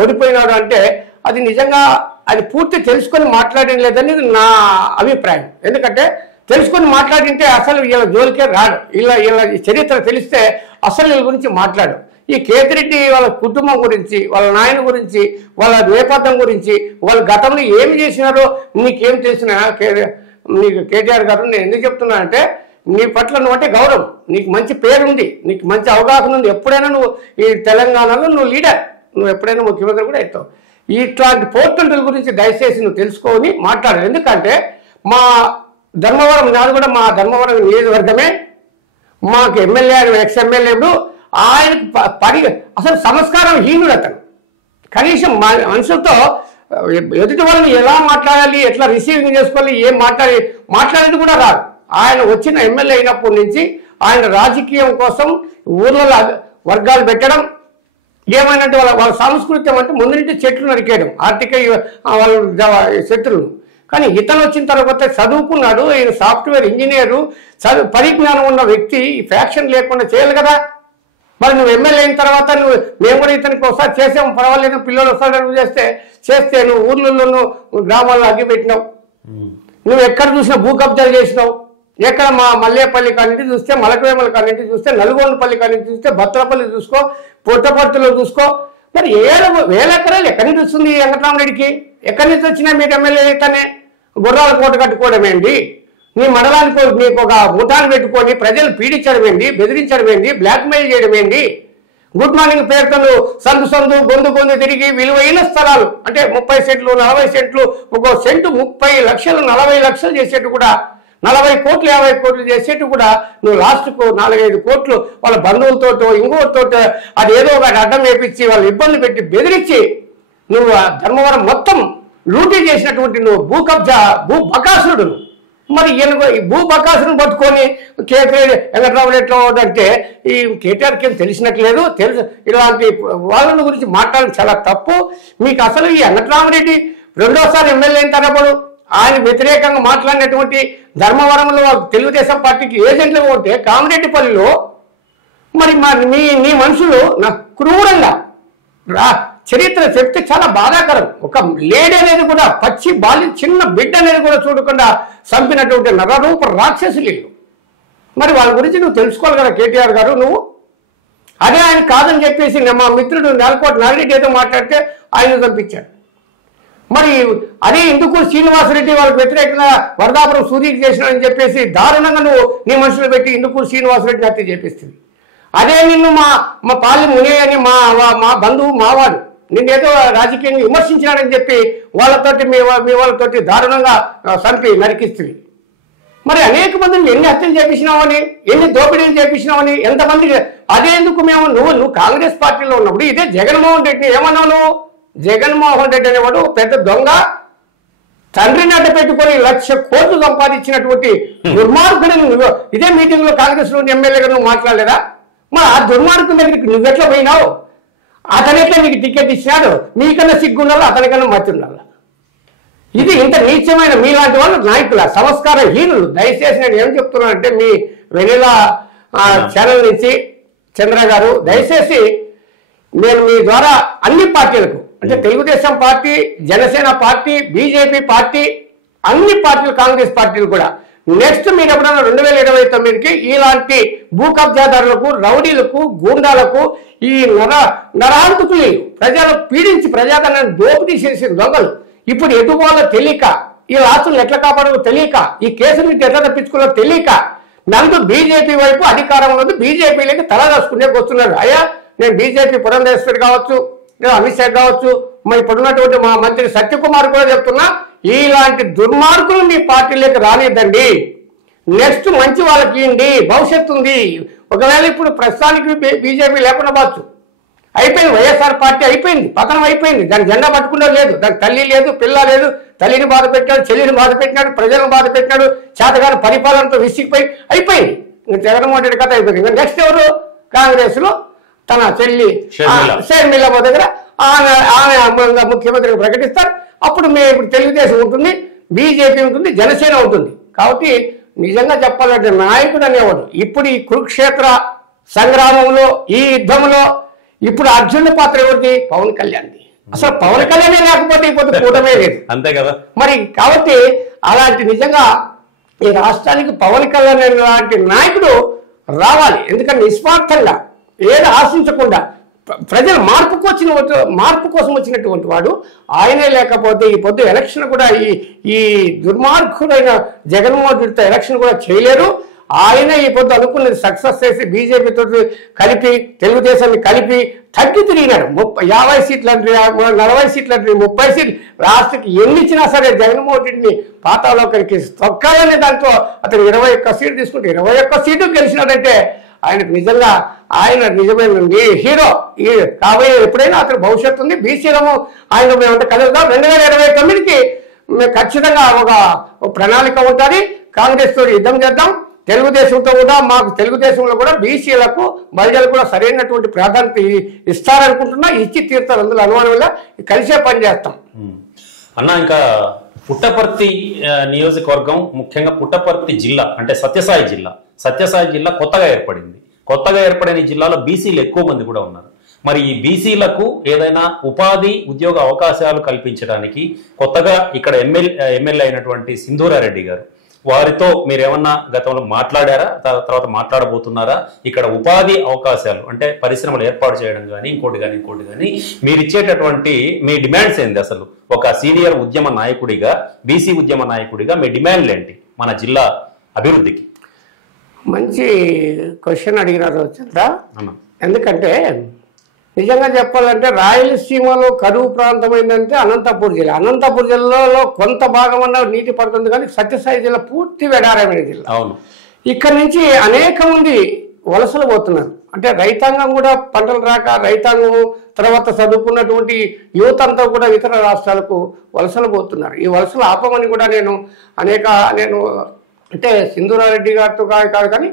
ఓడిపోయినాడు అంటే అది నిజంగా అది పూర్తి తెలుసుకొని మాట్లాడడం లేదని నా అభిప్రాయం. ఎందుకంటే తెలుసుకొని మాట్లాడింటే అసలు వీళ్ళ జోలికే రాడు. వీళ్ళ చరిత్ర తెలిస్తే అసలు వీళ్ళ గురించి మాట్లాడు. ఈ కేతిరెడ్డి వాళ్ళ కుటుంబం గురించి, వాళ్ళ నాయన గురించి, వాళ్ళ నేపథ్యం గురించి, వాళ్ళ గతంలో ఏమి చేసినారో నీకేం తెలిసిన నీకు కేటీఆర్ గారు నేను ఎందుకు చెప్తున్నా అంటే నీ పట్ల నువ్వు అంటే గౌరవం, నీకు మంచి పేరు ఉంది, నీకు మంచి అవగాహన ఉంది. ఎప్పుడైనా నువ్వు ఈ తెలంగాణలో నువ్వు లీడర్, నువ్వు ఎప్పుడైనా ముఖ్యమంత్రి కూడా అవుతావు. ఇట్లాంటి పోర్టల్ గురించి దయచేసి నువ్వు తెలుసుకొని మాట్లాడాలి. ఎందుకంటే మా ధర్మవరం, నాది కూడా మా ధర్మవరం నియోజకవర్గమే, మాకు ఎమ్మెల్యే ఎక్స్ ఎమ్మెల్యేడు ఆయనకు అసలు సంస్కారం హీనుడు అతను. కనీసం మనుషులతో ఎదుటి వాళ్ళని ఎలా మాట్లాడాలి, ఎట్లా రిసీవింగ్ చేసుకోవాలి, ఏం మాట్లాడేది కూడా రాదు. ఆయన వచ్చిన ఎమ్మెల్యే అయినప్పటి నుంచి ఆయన రాజకీయం కోసం ఊర్లలో వర్గాలు పెట్టడం, ఏమైనట్టు వాళ్ళ సంస్కృతం అంటే ముందు నుంచి చెట్లు నరికేయడం, ఆర్థిక వాళ్ళ శత్రువులు. కానీ ఇతను వచ్చిన తర్వాత చదువుకున్నాడు, ఈయన సాఫ్ట్వేర్ ఇంజనీరు, పరిజ్ఞానం ఉన్న వ్యక్తి, ఫ్యాక్షన్ లేకుండా చేయాలి కదా. మరి నువ్వు ఎమ్మెల్యే అయిన తర్వాత మేము కూడా ఇతనికి ఒకసారి చేసాము, పర్వాలేదు, పిల్లలు వస్తారు చేస్తే నువ్వు ఊర్లలో గ్రామాల్లో అగ్గిపెట్టినావు, నువ్వు ఎక్కడ చూసినా భూ కబ్జాలు చేసినావు. ఎక్కడ మా మల్లేపల్లి కానింటి చూస్తే, మలకవేమల కానింటి చూస్తే, నల్గొండపల్లి కానింటి చూస్తే, బత్తలపల్లి చూసుకో, పుట్టపర్తిలో చూసుకో. మరి 7,000 ఎకరాలు ఎక్కడి నుంచి వస్తుంది వెంకటరామరెడ్డికి? ఎక్కడి నుంచి వచ్చినా మీకు ఎమ్మెల్యే అయితేనే గుర్రాల కోట కట్టుకోవడం ఏంటి? నీ మండలానికి నీకు ఒక ముఠాన్ని పెట్టుకొని ప్రజలు పీడించడం ఏంటి, బెదిరించడం ఏంటి, బ్లాక్మెయిల్ చేయడం ఏంటి? గుడ్ మార్నింగ్ పేరుతో సందు గొంతు తిరిగి విలువైన స్థలాలు అంటే 30 సెంట్లు 40 సెంట్లు, ఒక సెంటు 30 లక్షలు 40 లక్షలు చేసేట్టు కూడా, 40 కోట్లు 50 కోట్లు చేసేట్టు కూడా నువ్వు లాస్ట్కు 4-5 కోట్లు వాళ్ళ బంధువులతో ఇంకోటితో అది ఏదో ఒక అడ్డం వేపించి వాళ్ళు ఇబ్బంది పెట్టి బెదిరించి నువ్వు ధర్మవరం మొత్తం లూటీ చేసినటువంటి నువ్వు భూ బకాసురుడు. మరి ఈ భూ బకాసురుని పట్టుకొని కేటీఆర్ వెంకటరామరెడ్డి ఎట్లా అవుతుందంటే ఈ కేటీఆర్కి ఏం తెలిసినట్లేదు. ఇలాంటి వాళ్ళ గురించి మాట్లాడడం చాలా తప్పు. మీకు అసలు ఈ వెంకటరామరెడ్డి రెండోసారి ఎమ్మెల్యే అయిన తర్వాత ఆయన వ్యతిరేకంగా మాట్లాడినటువంటి ధర్మవరంలో తెలుగుదేశం పార్టీకి ఏజెంట్లు ఉంటే కామిరెడ్డిపల్లిలో మరి నీ మనుషులు క్రూరంగా చరిత్ర చెప్తే చాలా బాధాకరం. ఒక లేడీ అనేది కూడా పచ్చి చిన్న బిడ్డ అనేది కూడా చూడకుండా చంపినటువంటి నరరూప రాక్షసులు. మరి వాళ్ళ గురించి నువ్వు తెలుసుకోవాలి కదా కేటీఆర్ గారు. నువ్వు అదే ఆయన కాదని చెప్పేసి మా మిత్రుడు నేలకోట నాగిరెడ్డి ఏదో మాట్లాడితే ఆయన చంపించాడు. మరి అదే ఇందుకూరు శ్రీనివాసరెడ్డి వాళ్ళకి వ్యతిరేకంగా వరదాపురం సూర్యకి చేసినాడని చెప్పేసి దారుణంగా నువ్వు నీ మనుషులు పెట్టి ఇందుకూరు శ్రీనివాసరెడ్డిని హత్య చేపిస్తుంది. అదే నిన్ను మా పాలి మునయ్య అని మా బంధువు మావాడు నిన్నేదో రాజకీయంగా విమర్శించినాడని చెప్పి వాళ్ళతోటి మీ వాళ్ళతోటి దారుణంగా చంపి నరికిస్తుంది. మరి అనేక మందిని ఎన్ని హత్యలు చేపించినావని, ఎన్ని దోపిడీలు చేపించినావని, ఎంతమంది అదే ఎందుకు నువ్వు కాంగ్రెస్ పార్టీలో ఉన్నప్పుడు ఇదే జగన్మోహన్ రెడ్డిని ఏమన్నావు? నువ్వు జగన్మోహన్ రెడ్డి అనేవాడు పెద్ద దొంగ, తండ్రిని అడ్డ పెట్టుకొని 1,00,000 కోట్లు సంపాదించినటువంటి దుర్మార్గుడిని నువ్వు ఇదే మీటింగ్ లో కాంగ్రెస్ లో ఎమ్మెల్యేగా నువ్వు మాట్లాడలేదా? మరి ఆ దుర్మార్గం మీదకి నువ్వెట్లా పోయినావు? అతనెట్లా నీకు టికెట్ ఇచ్చినాడు? నీకన్నా సిగ్గుండాలి, అతనికన్నా మతి ఉండాలి. ఇది ఇంత నీచమైన మీలాంటి వాళ్ళు నాయకుల సంస్కార హీనులు. దయచేసి నేను ఏం చెప్తున్నానంటే మీ వెనిలా ఛానల్ నుంచి చంద్ర గారు దయచేసి నేను మీ ద్వారా అన్ని పార్టీలకు అంటే Telugu Desam party, Janasena party, BJP party, అన్ని పార్టీలు, కాంగ్రెస్ పార్టీలు కూడా నెక్స్ట్ మీరు ఎప్పుడన్నా 2029కి ఇలాంటి భూ కబ్జాదారులకు, రౌడీలకు, గూండాలకు, ఈ నరాంతకులు ప్రజలు పీడించి ప్రజాధనాన్ని దోపిడీ చేసిన దొంగలు ఇప్పుడు ఎటుపోవాలో తెలియక, ఈ రాష్ట్రం ఎట్లా కాపాడో తెలియక, ఈ కేసుల నుంచి ఎట్లా తప్పించుకోవాలో తెలియక నన్ను బీజేపీ వైపు అధికారంలో బీజేపీలోకి తలదాచుకునే వస్తున్నారు. అయ్యా నేను బీజేపీ పురంధేశ్వరి కావచ్చు, అమిత్ షా కావచ్చు, మరి ఇప్పుడున్నటువంటి మా మంత్రి సత్యకుమార్ కూడా చెప్తున్నా, ఇలాంటి దుర్మార్గులు మీ పార్టీలోకి రానిద్దండి. నెక్స్ట్ మంచి వాళ్ళకి ఇవ్వండి, భవిష్యత్తు ఉంది. ఒకవేళ ఇప్పుడు ప్రస్తుతానికి బీజేపీ లేకుండా పోవచ్చు, అయిపోయింది. వైఎస్ఆర్ పార్టీ అయిపోయింది, పతనం అయిపోయింది. దాని జెండా పట్టుకునే లేదు, దాని తల్లి లేదు, పిల్ల లేదు. తల్లిని బాధ పెట్టాడు, చెల్లిని బాధ పెట్టినాడు, ప్రజలను బాధ పెట్టినాడు, చేతగాని పరిపాలనతో విసిగిపోయి అయిపోయింది. జగన్మోహన్ రెడ్డి కథ అయిపోయింది. ఇంకా నెక్స్ట్ ఎవరు? కాంగ్రెస్ లో తన చెల్లి షర్మిల దగ్గర ఆమె ముఖ్యమంత్రిగా ప్రకటిస్తారు. అప్పుడు ఇప్పుడు తెలుగుదేశం ఉంటుంది, బీజేపీ ఉంటుంది, జనసేన ఉంటుంది. కాబట్టి నిజంగా చెప్పాలంటే నాయకుడు అనేవాడు ఇప్పుడు ఈ కురుక్షేత్ర సంగ్రామంలో, ఈ యుద్ధంలో ఇప్పుడు అర్జునుడి పాత్ర ఎవరిది? పవన్ కళ్యాణ్ది. అసలు పవన్ కళ్యాణే లేకపోతే ఇప్పుడు కూటమే లేదు, అంతే కదా. మరి కాబట్టి అలాంటి నిజంగా ఈ రాష్ట్రానికి పవన్ కళ్యాణ్ లాంటి నాయకుడు రావాలి. ఎందుకంటే నిస్వార్థంగా ఏది ఆశించకుండా ప్రజల మార్పు కోసం వచ్చినటువంటి వాడు ఆయనే. లేకపోతే ఈ పొద్దు ఎలక్షన్ కూడా ఈ దుర్మార్గుడైన జగన్మోహన్ రెడ్డితో ఎలక్షన్ కూడా చేయలేరు. ఆయన ఈ పొద్దు అనుకున్నది సక్సెస్ చేసి బీజేపీతో కలిపి తెలుగుదేశాన్ని కలిపి తగ్గి తిరిగినాడు. 50 సీట్లు అంటే 40 సీట్లు అంటే 30 సీట్లు రాష్ట్రకి ఎన్ని ఇచ్చినా సరే జగన్మోహన్ రెడ్డిని పాతాళోకానికి తొక్కాలనే దాంతో అతను 21 సీట్లు తీసుకుంటే 21 సీటు గెలిచినాడంటే ఆయనకు నిజంగా ఆయన నిజమైన హీరో. కాబోయే ఎప్పుడైనా అతను భవిష్యత్తు ఉంది. బీసీలము ఆయన మేమంటే కలుగుతాం. 2029కి ఖచ్చితంగా ఒక ప్రణాళిక ఉంటుంది. కాంగ్రెస్ తో యుద్ధం చేద్దాం. తెలుగుదేశంతో కూడా మాకు తెలుగుదేశంలో కూడా బీసీలకు బలిజలకు కూడా సరైనటువంటి ప్రాధాన్యత ఇస్తారనుకుంటున్నా. ఇచ్చి తీరుతారు, అందులో అనుమానం వల్ల కలిసే పని చేస్తాం అన్న. ఇంకా పుట్టపర్తి నియోజకవర్గం, ముఖ్యంగా పుట్టపర్తి జిల్లా అంటే సత్యసాయి జిల్లా కొత్తగా ఏర్పడింది. కొత్తగా ఏర్పడిన జిల్లాలో బీసీలు ఎక్కువ మంది కూడా ఉన్నారు. మరి ఈ బీసీలకు ఏదైనా ఉపాధి ఉద్యోగ అవకాశాలు కల్పించడానికి కొత్తగా ఇక్కడ ఎమ్మెల్యే అయినటువంటి సింధూరారెడ్డి గారు, వారితో మీరేమన్నా గతంలో మాట్లాడారా, తర్వాత మాట్లాడబోతున్నారా? ఇక్కడ ఉపాధి అవకాశాలు అంటే పరిశ్రమలు ఏర్పాటు చేయడం కానీ ఇంకోటి కానీ మీరు ఇచ్చేటటువంటి మీ డిమాండ్స్ ఏంది? అసలు ఒక సీనియర్ ఉద్యమ నాయకుడిగా, బీసీ ఉద్యమ నాయకుడిగా మీ డిమాండ్లు ఏంటి మన జిల్లా అభివృద్ధికి? మంచి క్వశ్చన్ అడిగినారు చంద్ర. ఎందుకంటే నిజంగా చెప్పాలంటే రాయలసీమలో కరువు ప్రాంతం ఏంటంటే అనంతపూర్ జిల్లాలో కొంత భాగం అన్న నీటి పడుతుంది, కానీ సత్యసాయి జిల్లా పూర్తి వెడారమైన జిల్లా. అవును. ఇక్కడ నుంచి అనేక మంది వలసలు పోతున్నారు. అంటే రైతాంగం కూడా పంటలు రాక రైతాంగం తర్వాత చదువుకున్నటువంటి యువత అంతా కూడా ఇతర రాష్ట్రాలకు వలసలు పోతున్నారు. ఈ వలసలు ఆపమని కూడా నేను అంటే సింధూరారెడ్డి గారితో కాదు కానీ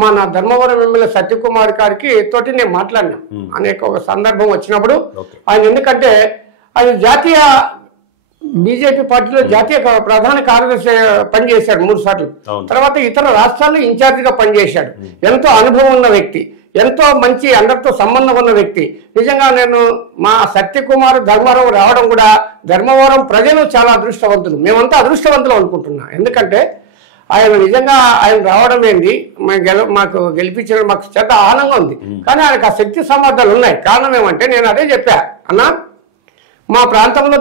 మన ధర్మవరం ఎమ్మెల్యే సత్యకుమార్ గారికి తోటి నేను మాట్లాడినా అనేక ఒక సందర్భం వచ్చినప్పుడు. ఆయన ఎందుకంటే ఆయన జాతీయ బీజేపీ పార్టీలో జాతీయ ప్రధాన కార్యదర్శి పనిచేశాడు 3 సార్లు. తర్వాత ఇతర రాష్ట్రాల్లో ఇన్ఛార్జిగా పనిచేశాడు. ఎంతో అనుభవం ఉన్న వ్యక్తి, ఎంతో మంచి అందరితో సంబంధం ఉన్న వ్యక్తి. నిజంగా నేను మా సత్యకుమార్ ధర్మవరం రావడం కూడా ధర్మవరం ప్రజలు చాలా అదృష్టవంతులు, మేమంతా అదృష్టవంతులు అనుకుంటున్నా. ఎందుకంటే ఆయన నిజంగా ఆయన రావడం ఏంటి, మాకు గెలిపించడం మాకు చాలా ఆనందంగా ఉంది. కానీ ఆయనకు ఆ శక్తి సామర్థ్యాలు ఉన్నాయి. కారణం ఏమంటే నేను అదే చెప్పా అన్న, మా ప్రాంతంలో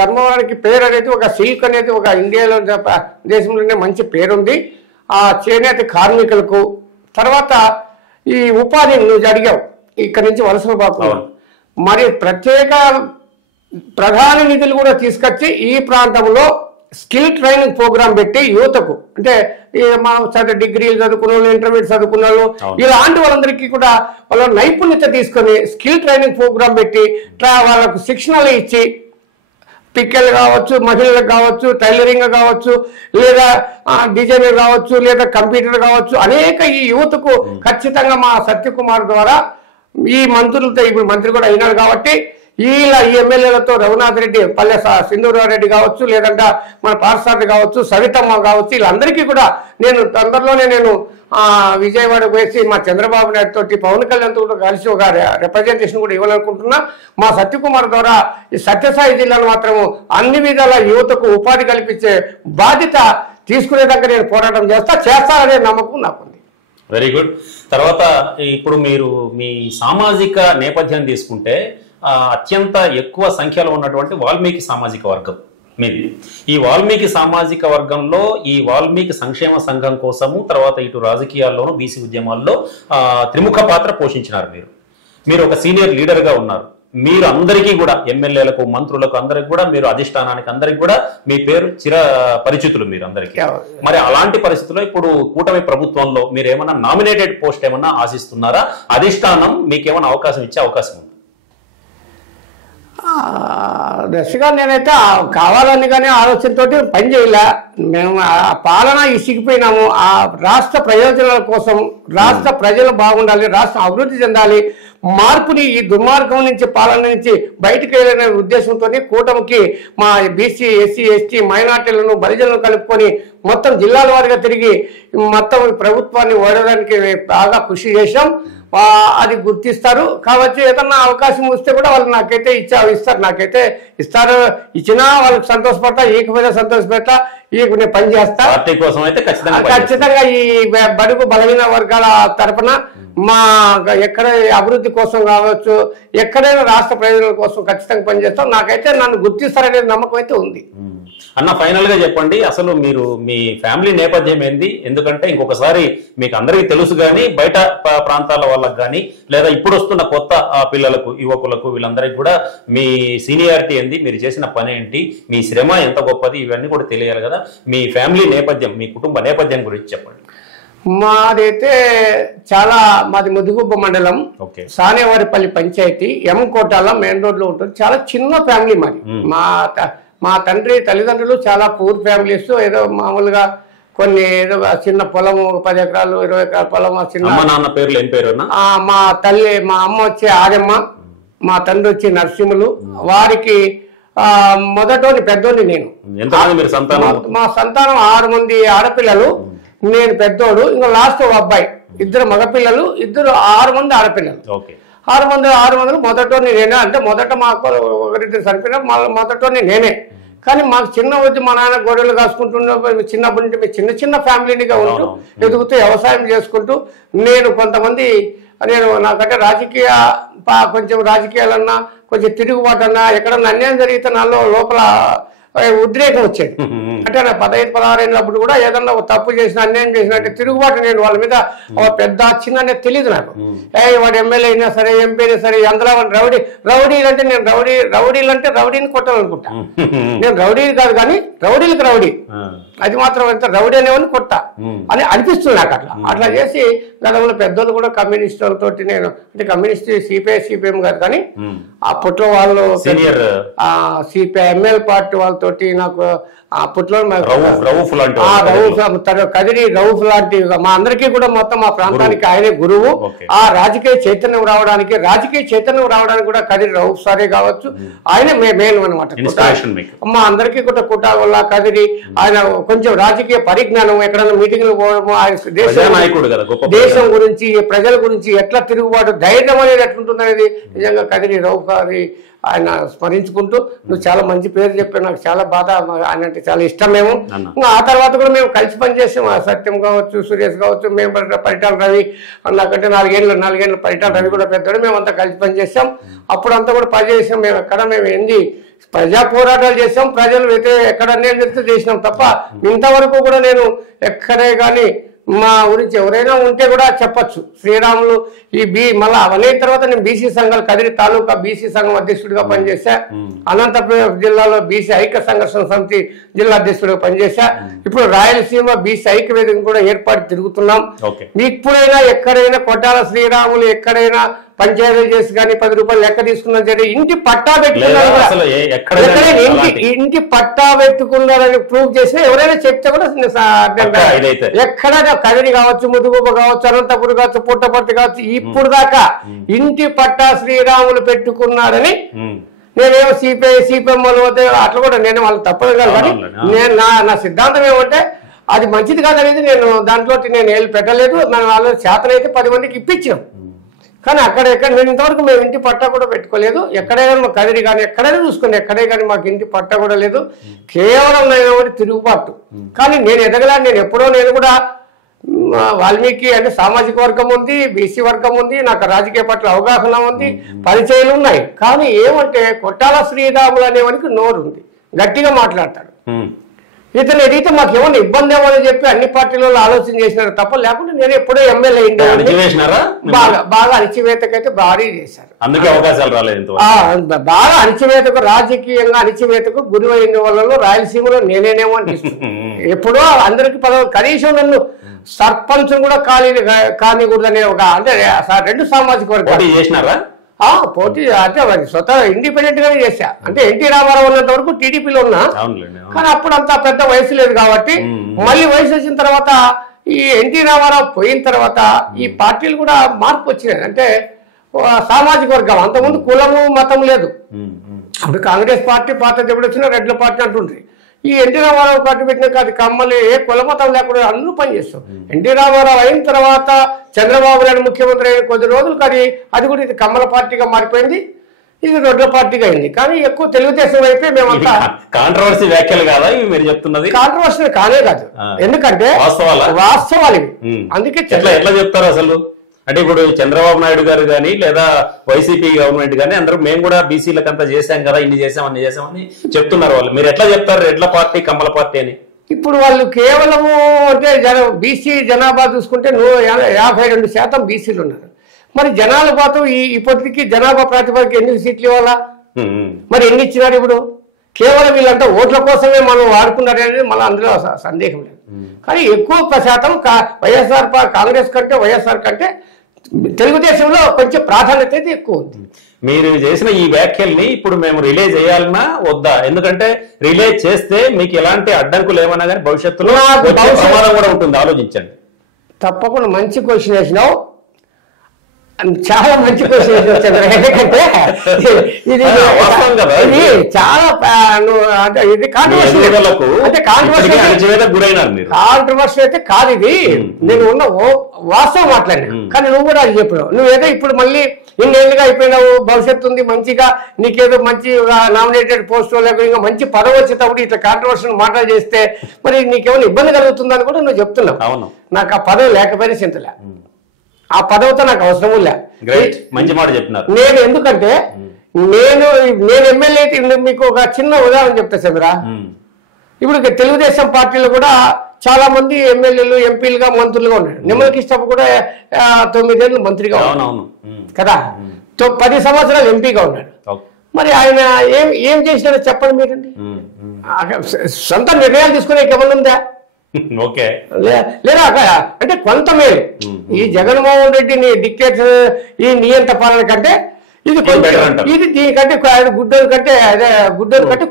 ధర్మవరానికి పేరు అనేది ఒక సిల్క్ అనేది ఒక ఇండియాలో దేశంలోనే మంచి పేరుంది. ఆ చేనేత కార్మికులకు తర్వాత ఈ ఉపాధి నువ్వు అడిగావు ఇక్కడ నుంచి వలసలు పోకుండా మరి ప్రత్యేక ప్రధాన నిధులు కూడా తీసుకొచ్చి ఈ ప్రాంతంలో స్కిల్ ట్రైనింగ్ ప్రోగ్రామ్ పెట్టి యువతకు అంటే మా డిగ్రీలు చదువుకున్న వాళ్ళు, ఇంటర్మీడియట్ చదువుకున్న వాళ్ళు, ఇలాంటి వాళ్ళందరికీ కూడా వాళ్ళ నైపుణ్యత తీసుకొని స్కిల్ ట్రైనింగ్ ప్రోగ్రామ్ పెట్టి వాళ్ళకు శిక్షణలు ఇచ్చి పిక్కలు కావచ్చు, మహిళలకు కావచ్చు, టైలరింగ్ కావచ్చు, లేదా డిజైనర్ కావచ్చు, లేదా కంప్యూటర్ కావచ్చు, అనేక ఈ యువతకు ఖచ్చితంగా మా సత్యకుమార్ ద్వారా ఈ మంత్రులతో ఇప్పుడు మంత్రి కూడా అయినారు కాబట్టి ఈ ఎమ్మెల్యేలతో రఘునాథ్ రెడ్డి, పల్లె సింధూరారెడ్డి కావచ్చు, లేదంటే మన పార్సారెడ్డి కావచ్చు, సవితమ్మ కావచ్చు, వీళ్ళందరికీ కూడా నేను తొందరలోనే విజయవాడ వేసి మా చంద్రబాబు నాయుడు తోటి పవన్ కళ్యాణ్ తో కూడా కలిసి ఒక రిప్రజెంటేషన్ కూడా ఇవ్వాలనుకుంటున్నా. మా సత్యకుమార్ ద్వారా ఈ సత్యసాయి జిల్లాను మాత్రము అన్ని విధాల యువతకు ఉపాధి కల్పించే బాధ్యత తీసుకునేదాకా నేను పోరాటం చేస్తాననే నమ్మకం నాకుంది. Very good. తర్వాత ఇప్పుడు మీరు మీ సామాజిక నేపథ్యం తీసుకుంటే అత్యంత ఎక్కువ సంఖ్యలో ఉన్నటువంటి వాల్మీకి సామాజిక వర్గం మీది. ఈ వాల్మీకి సామాజిక వర్గంలో ఈ వాల్మీకి సంక్షేమ సంఘం కోసము తర్వాత ఇటు రాజకీయాల్లోనూ బీసీ ఉద్యమాల్లో త్రిముఖ పాత్ర పోషించినారు. మీరు ఒక సీనియర్ లీడర్ గా ఉన్నారు. మీరు అందరికీ కూడా ఎమ్మెల్యేలకు, మంత్రులకు అందరికి కూడా మీరు అధిష్టానానికి అందరికి కూడా మీ పేరు చిర పరిచితులు మీరు అందరికీ. మరి అలాంటి పరిస్థితుల్లో ఇప్పుడు కూటమి ప్రభుత్వంలో మీరు ఏమన్నా నామినేటెడ్ పోస్ట్ ఏమన్నా ఆశిస్తున్నారా? అధిష్టానం మీకేమన్నా అవకాశం ఇచ్చే అవకాశం ఉంది? దశగా నేనైతే కావాలని కానీ ఆలోచనతోటి పని చేయలే. మేము ఆ పాలన ఇసిగిపోయినాము. ఆ రాష్ట్ర ప్రయోజనాల కోసం రాష్ట్ర ప్రజలు బాగుండాలి, రాష్ట్రం అభివృద్ధి చెందాలి, మార్పుని ఈ దుర్మార్గం నుంచి పాలన నుంచి బయటకు వెళ్ళిన ఉద్దేశంతో కూటమికి మా బీసీ, ఎస్సీ, ఎస్టీ, మైనార్టీలను, బలిజలను కలుపుకొని మొత్తం జిల్లాల వారిగా తిరిగి మొత్తం ప్రభుత్వాన్ని ఓడడానికి బాగా కృషి చేశాం. అది గుర్తిస్తారు కాబట్టి ఏదన్నా అవకాశం వస్తే కూడా వాళ్ళు నాకైతే ఇస్తారు, నాకైతే ఇస్తారు. ఇచ్చినా వాళ్ళకి సంతోషపడతా, ఈకపోయినా సంతోషపెడతా, నేను పని చేస్తా. ఖచ్చితంగా ఈ బడుగు బలహీన వర్గాల తరఫున మా ఎక్కడ అభివృద్ధి కోసం కావచ్చు, ఎక్కడైనా రాష్ట్ర ప్రయోజనాల కోసం ఖచ్చితంగా పనిచేస్తాం. నాకైతే నన్ను గుర్తిస్తారనే నమ్మకం అయితే ఉంది. అన్న, ఫైనల్ గా చెప్పండి, అసలు మీరు మీ ఫ్యామిలీ నేపథ్యం ఏంది? ఎందుకంటే ఇంకొకసారి మీకు అందరికీ తెలుసు కానీ బయట ప్రాంతాల వాళ్ళకి కానీ లేదా ఇప్పుడు వస్తున్న కొత్త పిల్లలకు, యువకులకు, వీళ్ళందరికీ కూడా మీ సీనియారిటీ ఏంది, మీరు చేసిన పని ఏంటి, మీ శ్రమ ఎంత గొప్పది, ఇవన్నీ కూడా తెలియాలి కదా. మీ ఫ్యామిలీ నేపథ్యం, మీ కుటుంబ నేపథ్యం గురించి చెప్పండి. మాదైతే మాది ముదుగుబ్బ మండలం, సానేవారిపల్లి పంచాయతీ, ఎం కోటాల మెయిన్ రోడ్ లో ఉంటుంది. చాలా చిన్న ఫ్యామిలీ మాది. మా తండ్రి తల్లిదండ్రులు చాలా పూర్ ఫ్యామిలీస్. ఏదో మామూలుగా కొన్ని ఏదో చిన్న పొలం, 10 ఎకరాలు 20 ఎకరాల పొలం. చిన్న పేర్లు ఏం పేరు? మా అమ్మ వచ్చి ఆర్యమ్మ, మా తండ్రి వచ్చి నరసింహులు. వారికి మొదటోని పెద్దోని నేను. మా సంతానం 6 మంది ఆడపిల్లలు, నేను పెద్దోడు. ఇంకా లాస్ట్ అబ్బాయి, 2 మగపిల్లలు, 6 మంది ఆడపిల్లలు. 6 మంది మొదటోని నేనే. అంటే మొదట మాకు ఒకరిద్దరు సరిపోయినా మొదటోని నేనే. కానీ మాకు చిన్న వచ్చి మా నాన్న గొర్రెలు కాసుకుంటున్న చిన్నప్పటి నుంచి మేము చిన్న ఫ్యామిలీనిగా ఉంటూ ఎదుగుతూ వ్యవసాయం చేసుకుంటూ నాకంటే కొంచెం రాజకీయాలన్నా, కొంచెం తిరుగుబాటు అన్నా, ఎక్కడన్నా అన్యాయం జరిగితే నాలో లోపల ఉద్రేకం వచ్చేది. అంటే నా 15-16 ఏళ్ళప్పుడు కూడా ఏదన్నా తప్పు చేసిన, అన్యాయం చేసినట్టు తిరుగుబాటు. నేను వాళ్ళ మీద పెద్ద చిన్న అనేది తెలియదు నాకు. వాడు ఎమ్మెల్యే అయినా సరే, ఎంపీ అయినా సరే, అందులో రౌడీలు అంటే నేను రౌడీలు అంటే రౌడీని కొట్టాలనుకుంటా. నేను రౌడీలు కాదు కానీ రౌడీలకు రౌడీ, అది మాత్రం ఎంత రౌడీ అనేవాడిని కొట్టా అని అనిపిస్తుంది నాకు. అట్లా చేసి గతంలో పెద్దోళ్ళు కూడా కమ్యూనిస్టులతో నేను, అంటే కమ్యూనిస్ట్ సిపిఎం కాదు కానీ అప్పట్లో వాళ్ళు ఎంఎల్ పార్టీ వాళ్ళతోటి నాకు అప్పట్లో కదిరి రౌఫ్ లాంటి మా అందరికీ కూడా మొత్తం మా ప్రాంతానికి ఆయనే గురువు. ఆ రాజకీయ చైతన్యం రావడానికి కూడా కదిరి రౌఫ్ సారే కావచ్చు, ఆయన మెయిన్ అనమాట. మా అందరికీ కూడా కుటాగొల్ల కదిరి ఆయన కొంచెం రాజకీయ పరిజ్ఞానం, ఎక్కడైనా మీటింగ్లు పోవడము, ఆయన దేశం గురించి, ప్రజల గురించి ఎట్లా తిరుగుబాటు, ధైర్యం అనేది ఎట్లుంటుంది అనేది నిజంగా కదిరి రౌఫ్ గారి ఆయన స్మరించుకుంటూ, నువ్వు చాలా మంచి పేరు చెప్పావు, నాకు చాలా బాధ, ఆయన అంటే చాలా ఇష్టం. మేము ఆ తర్వాత కూడా మేము కలిసి పనిచేసాం. సత్యం కావచ్చు, సురేష్ కావచ్చు, మేము పరిటాల రవి నాకంటే 4 ఏళ్ళు పరిటాల రవి కూడా పెద్దవాడు, మేమంతా కలిసి పనిచేసాం. అప్పుడంతా కూడా పనిచేసాం. మేము ఎన్ని ప్రజా పోరాటాలు చేసాం, ప్రజలు ఎక్కడ అన్యాయం చేస్తే చేసినాం తప్ప ఇంతవరకు కూడా నేను ఎక్కడే కానీ మా గురించి ఎవరైనా ఉంటే కూడా చెప్పచ్చు. శ్రీరాములు మళ్ళీ అవన్నీ తర్వాత నేను బీసీ సంఘాలు కదిరి తాలూకా బీసీ సంఘం అధ్యక్షుడిగా పనిచేశా. అనంతపురం జిల్లాలో బీసీ ఐక్య సంఘర్షణ సమితి జిల్లా అధ్యక్షుడిగా పనిచేశా. ఇప్పుడు రాయలసీమ బీసీ ఐక్య వేదిక కూడా ఏర్పాటు తిరుగుతున్నాం. ఇప్పుడైనా ఎక్కడైనా కొట్టాల శ్రీరాములు ఎక్కడైనా పంచాయతీలు చేసి కానీ 10 రూపాయలు లెక్క తీసుకున్నా సరే, ఇంటి పట్టా పెట్టుకున్నారు, ఇంటి పట్టా పెట్టుకున్నారని ప్రూవ్ చేసినా ఎవరైనా చెప్తే కూడా ఎక్కడైనా కదిరి కావచ్చు, ముదుగుబ్బ కావచ్చు, అనంతపురం కావచ్చు, పుట్టపర్తి కావచ్చు, ఇప్పుడు దాకా ఇంటి పట్టా శ్రీరాములు పెట్టుకున్నారని నేనేమో సిపిఎం వాళ్ళు అట్లా కూడా నేను వాళ్ళు తప్పదు కాదు. కానీ నేను నా సిద్ధాంతం ఏమంటే అది మంచిది కాదనేది నేను దాంట్లో నేను ఏళ్ళు పెట్టలేదు. మనం వాళ్ళ చేతనైతే 10 మందికి ఇప్పించాం. కానీ అక్కడెక్కడ నేను ఇంతవరకు మేము ఇంటి పట్టా కూడా పెట్టుకోలేదు. ఎక్కడైనా మా కదిరి కానీ ఎక్కడైనా చూసుకుని ఎక్కడే కానీ మాకు ఇంటి పట్టా కూడా లేదు. కేవలం నేను తిరుగుబాటు. కానీ నేను ఎదగలా. నేను ఎప్పుడో నేను కూడా వాల్మీకి అంటే సామాజిక వర్గం ఉంది, బీసీ వర్గం ఉంది, నాకు రాజకీయ పట్ల అవగాహన ఉంది, పరిచయాలు ఉన్నాయి. కానీ ఏమంటే కొట్టాల శ్రీరాములు అనేవానికి నోరు ఉంది, గట్టిగా మాట్లాడతాడు. ఇతను ఎదిగితే మాకు ఏమన్నా ఇబ్బంది ఏమని చెప్పి అన్ని పార్టీలలో ఆలోచన చేసినారు తప్ప, లేకుంటే నేను ఎప్పుడో ఎమ్మెల్యే బాగా అణిచివేతకైతే భారీ చేశారు. బాగా అణిచివేతకు, రాజకీయంగా అణిచివేతకు గురివైన వాళ్ళలో రాయలసీమలో నేనేనేమో అనిపిస్తుంది. ఎప్పుడో అందరికి పదవులు, కనీసం నన్ను సర్పంచ్ కూడా కానికూడదనే ఒక అంటే 2 సామాజిక వర్గాలు చేసినారా పోటీ. అంటే స్వతహా ఇండిపెండెంట్ గానే చేశా. అంటే ఎన్టీ రామారావు ఉన్నంత వరకు టీడీపీలో ఉన్నా, కానీ అప్పుడు అంత పెద్ద వయసు లేదు కాబట్టి మళ్ళీ వయసు వచ్చిన తర్వాత ఈ ఎన్టీ రామారావు పోయిన తర్వాత ఈ పార్టీలు కూడా మార్పు వచ్చినాయి. అంటే సామాజిక వర్గం, అంతకుముందు కులము మతం లేదు. అప్పుడు కాంగ్రెస్ పార్టీ ఎప్పుడు వచ్చినా రెడ్ల పార్టీ అంటుండ్రి. ఈ ఎన్టీ రామారావు పార్టీ పెట్టినాక అది కమ్మలి ఏ కులమతం లేకుండా అందరూ పనిచేస్తాం. ఎన్టీ రామారావు అయిన తర్వాత చంద్రబాబు నాయుడు ముఖ్యమంత్రి అయిన కొద్ది రోజులకు అది కూడా ఇది కమ్మల పార్టీగా మారిపోయింది, ఇది రెడ్ల పార్టీగా అయింది. కానీ ఎక్కువ తెలుగుదేశం వైపే మేమంతా. కాంట్రవర్సీ వ్యాఖ్యలు కాదా మీరు చెప్తున్నది? కాంట్రవర్సీ కానే కాదు, ఎందుకంటే వాస్తవాలు ఇవి. అందుకే ఎట్లా చెప్తారు అసలు? అంటే ఇప్పుడు చంద్రబాబు నాయుడు గారు కానీ లేదా వైసీపీ గవర్నమెంట్ కానీ అందరూ మేము కూడా బీసీలకు అంతా చేశాం కదా, ఇన్ని చేసాం అన్ని చేసామని చెప్తున్నారు వాళ్ళు. మీరు ఎట్లా చెప్తారు ఎడ్ల పార్టీ కమ్మల పార్టీ అని? ఇప్పుడు వాళ్ళు కేవలము అంటే బీసీ జనాభా చూసుకుంటే 52% బీసీలు ఉన్నారు. మరి జనాల పాత్ర ఇప్పటికీ జనాభా ప్రాతిపదిక ఎన్ని సీట్లు ఇవ్వాలా, మరి ఎన్ని ఇచ్చినారు? ఇప్పుడు కేవలం వీళ్ళంతా ఓట్ల కోసమే మనం వాడుకున్నారు అనేది మళ్ళీ అందులో సందేహం లేదు. కానీ ఎక్కువ శాతం వైఎస్ఆర్ కాంగ్రెస్ కంటే వైఎస్ఆర్ కంటే తెలుగుదేశంలో కొంచెం ప్రాధాన్యత అయితే ఎక్కువ ఉంది. మీరు చేసిన ఈ వ్యాఖ్యల్ని ఇప్పుడు మేము రిలే చేయాలన్నా వద్దా? ఎందుకంటే రిలే చేస్తే మీకు ఎలాంటి అడ్డంకులు ఏమన్నా కానీ భవిష్యత్తులో ప్రమాదం కూడా ఉంటుంది, ఆలోచించండి. తప్పకుండా మంచి క్వశ్చన్ వేసినావు, చాలా మంచి క్వశ్చన్ వేసిన. ఎందుకంటే ఇది చాలా ఇది కాంట్రవర్సీ అయితే కాదు. ఇది నేను ఉన్న వాస్తవం మాట్లాడినా, కానీ నువ్వు కూడా అది చెప్పినావు. నువ్వేదో ఇప్పుడు మళ్ళీ ఇన్నేళ్ళుగా అయిపోయినావు, భవిష్యత్తు ఉంది మంచిగా, నీకేదో మంచి నామినేటెడ్ పోస్ట్ లేక ఇంకా మంచి పదవి వచ్చేటప్పుడు ఇట్లా కాంట్రవర్సీ మాటలు చేస్తే మరి నీకేమైనా ఇబ్బంది కలుగుతుందని కూడా నువ్వు చెప్తున్నావు. నాకు ఆ పదవి లేకపోయినా చింతలే, ఆ పదవితో నాకు అవసరం లే. మంచి మాట చెప్పినారు. నేను ఎందుకంటే నేను ఎమ్మెల్యే, మీకు ఒక చిన్న ఉదాహరణ చెప్తా చంద్ర. ఇప్పుడు తెలుగుదేశం పార్టీలో కూడా చాలా మంది ఎమ్మెల్యేలు ఎంపీలుగా మంత్రులుగా ఉన్నారు. నిమ్మల కిష్టప్ప కూడా 9 ఏళ్ళు మంత్రిగా ఉన్నాడు కదా, 10 సంవత్సరాలు ఎంపీగా ఉన్నాడు. మరి ఆయన ఏం చేసినాడో చెప్పండి మీరండి. సొంత నిర్ణయాలు తీసుకునే ఏమన్నా ఉందా? లేదా అంటే కొంతమేలు ఈ జగన్మోహన్ రెడ్డిని డిక్టేటర్ ఈ నియంత్ర పాలన కంటే ఇది ఇది దీనికంటే గుడ్డోలు కంటే అదే గుడ్డోలు కంటే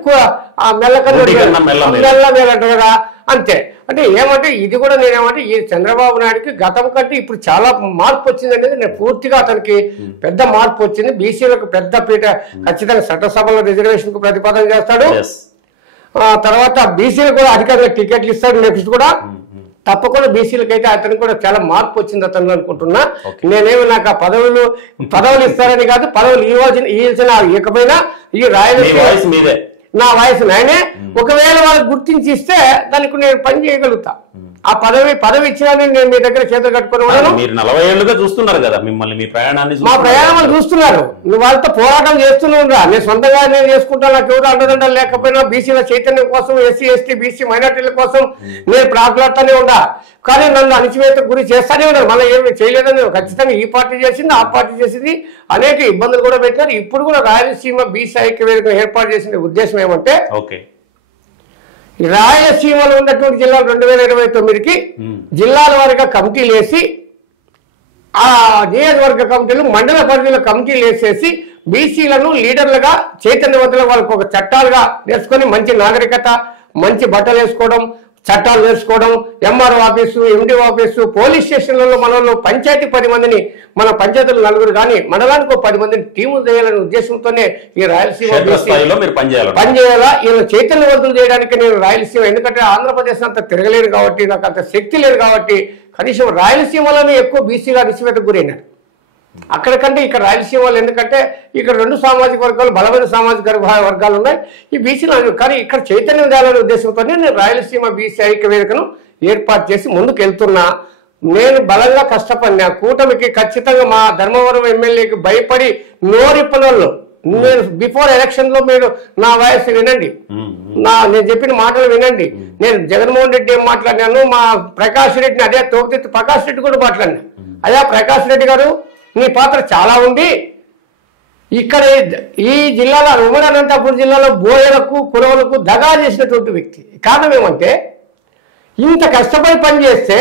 మెల్లకన్నంటారు కదా, అంతే. అంటే ఏమంటే ఇది కూడా నేనేమంటే ఈ చంద్రబాబు నాయుడుకి గతం కంటే ఇప్పుడు చాలా మార్పు వచ్చింది అనేది నేను పూర్తిగా అతనికి పెద్ద మార్పు వచ్చింది. బీసీలకు పెద్ద పీట ఖచ్చితంగా చట్టసభలో రిజర్వేషన్ కు ప్రతిపాదన చేస్తాడు. తర్వాత బీసీలు కూడా అధికంగా టికెట్లు ఇస్తాడు. నెక్స్ట్ కూడా తప్పకుండా బీసీలకు అయితే అతనికి కూడా చాలా మార్పు వచ్చింది అతను అనుకుంటున్నా. నేనేమి నాకు ఆ పదవులు ఇస్తారని కాదు, పదవులు ఇవ్వాల్సిన ఇకపోయినా ఈ రాయలసీమ నా వయసు నాయనే ఒకవేళ వాళ్ళు గుర్తించి ఇస్తే దానికి నేను పని చేయగలుగుతా. ఆ పదవి ఇచ్చినాన్ని నేను మీ దగ్గర చేతులు కట్టుకుని ఉన్నాను. మీరు 40 ఏళ్ళుగా చూస్తున్నారు కదా మిమ్మల్ని, మీ ప్రయాణాన్ని మా ప్రయాణాలు చూస్తున్నారు. నువ్వు వాళ్ళతో పోరాటం చేస్తున్నావురా. నేను సొంతంగా నేను చేసుకుంటా, నాకు ఎవరు అండదండలు లేకపోయినా బీసీల చైతన్యం కోసం, ఎస్సీ ఎస్టీ బీసీ మైనార్టీల కోసం నేను ప్రాకులాడుతూనే ఉండా. కానీ నన్ను అణిచివేత గురి చేస్తానే ఉన్నారు. మళ్ళీ ఏమి చేయలేదని ఖచ్చితంగా ఈ పార్టీ చేసింది, ఆ పార్టీ చేసింది, అనేక ఇబ్బందులు కూడా పెట్టినారు. ఇప్పుడు కూడా రాయలసీమ బీసీ ఐక్య వేదిక ఏర్పాటు చేసిన ఉద్దేశం ఏమంటే రాయలసీమలో ఉన్నటువంటి జిల్లాలు 2029కి జిల్లాల వారిగా కమిటీలు వేసి ఆ నియోజకవర్గ కమిటీలు మండల పరిధిలో కమిటీలు వేసేసి బీసీలను లీడర్లుగా చైతన్యవంతులుగా వాళ్ళకు ఒక చట్టాలుగా నేర్చుకొని మంచి నాగరికత, మంచి బట్టలు వేసుకోవడం, చట్టాలు నేర్చుకోవడం, MRO office, MDO office, police స్టేషన్లలో మనలో పంచాయతీ 10 మందిని, మన పంచాయతీలు 4 కానీ మండలానికి 10 మందిని టీములు చేయాలనే ఉద్దేశంతోనే ఈ రాయలసీమ పనిచేయాలా, ఈయన చైతన్యవంతులు చేయడానికి నేను రాయలసీమ, ఎందుకంటే ఆంధ్రప్రదేశ్ అంతా తిరగలేను కాబట్టి, నాకు అంత శక్తి లేదు కాబట్టి కనీసం రాయలసీమలోనే ఎక్కువ బీసీగా నిశ్చివేతకు గురైనారు. అక్కడికంటే ఇక్కడ రాయలసీమలో, ఎందుకంటే ఇక్కడ 2 సామాజిక వర్గాలు, బలమైన సామాజిక వర్గాలు ఉన్నాయి ఈ బీసీలు. కానీ ఇక్కడ చైతన్యం తేవాలనే ఉద్దేశంతోనే నేను రాయలసీమ బీసీ ఐక్య వేదికను ఏర్పాటు చేసి ముందుకు వెళ్తున్నా. నేను బలంగా కష్టపడినా. కూటమికి ఖచ్చితంగా మా ధర్మవరం ఎమ్మెల్యేకి భయపడి నోరిప్పనోళ్ళు, నేను బిఫోర్ ఎలక్షన్ లో మీరు నా వాయిస్ వినండి, నేను చెప్పిన మాటలు వినండి. నేను జగన్మోహన్ రెడ్డి ఏం మాట్లాడినాను, మా ప్రకాష్ రెడ్డిని అదే తోపుతెత్తి ప్రకాష్ రెడ్డి కూడా మాట్లాడినా. అదే ప్రకాష్ రెడ్డి గారు నీ పాత్ర చాలా ఉంది. ఇక్కడ ఈ జిల్లాలో ఉమ్మడి అనంతపురం జిల్లాలో బోయలకు కురవలకు దగా చేసినటువంటి వ్యక్తి. కారణం ఏమంటే ఇంత కష్టపడి పనిచేస్తే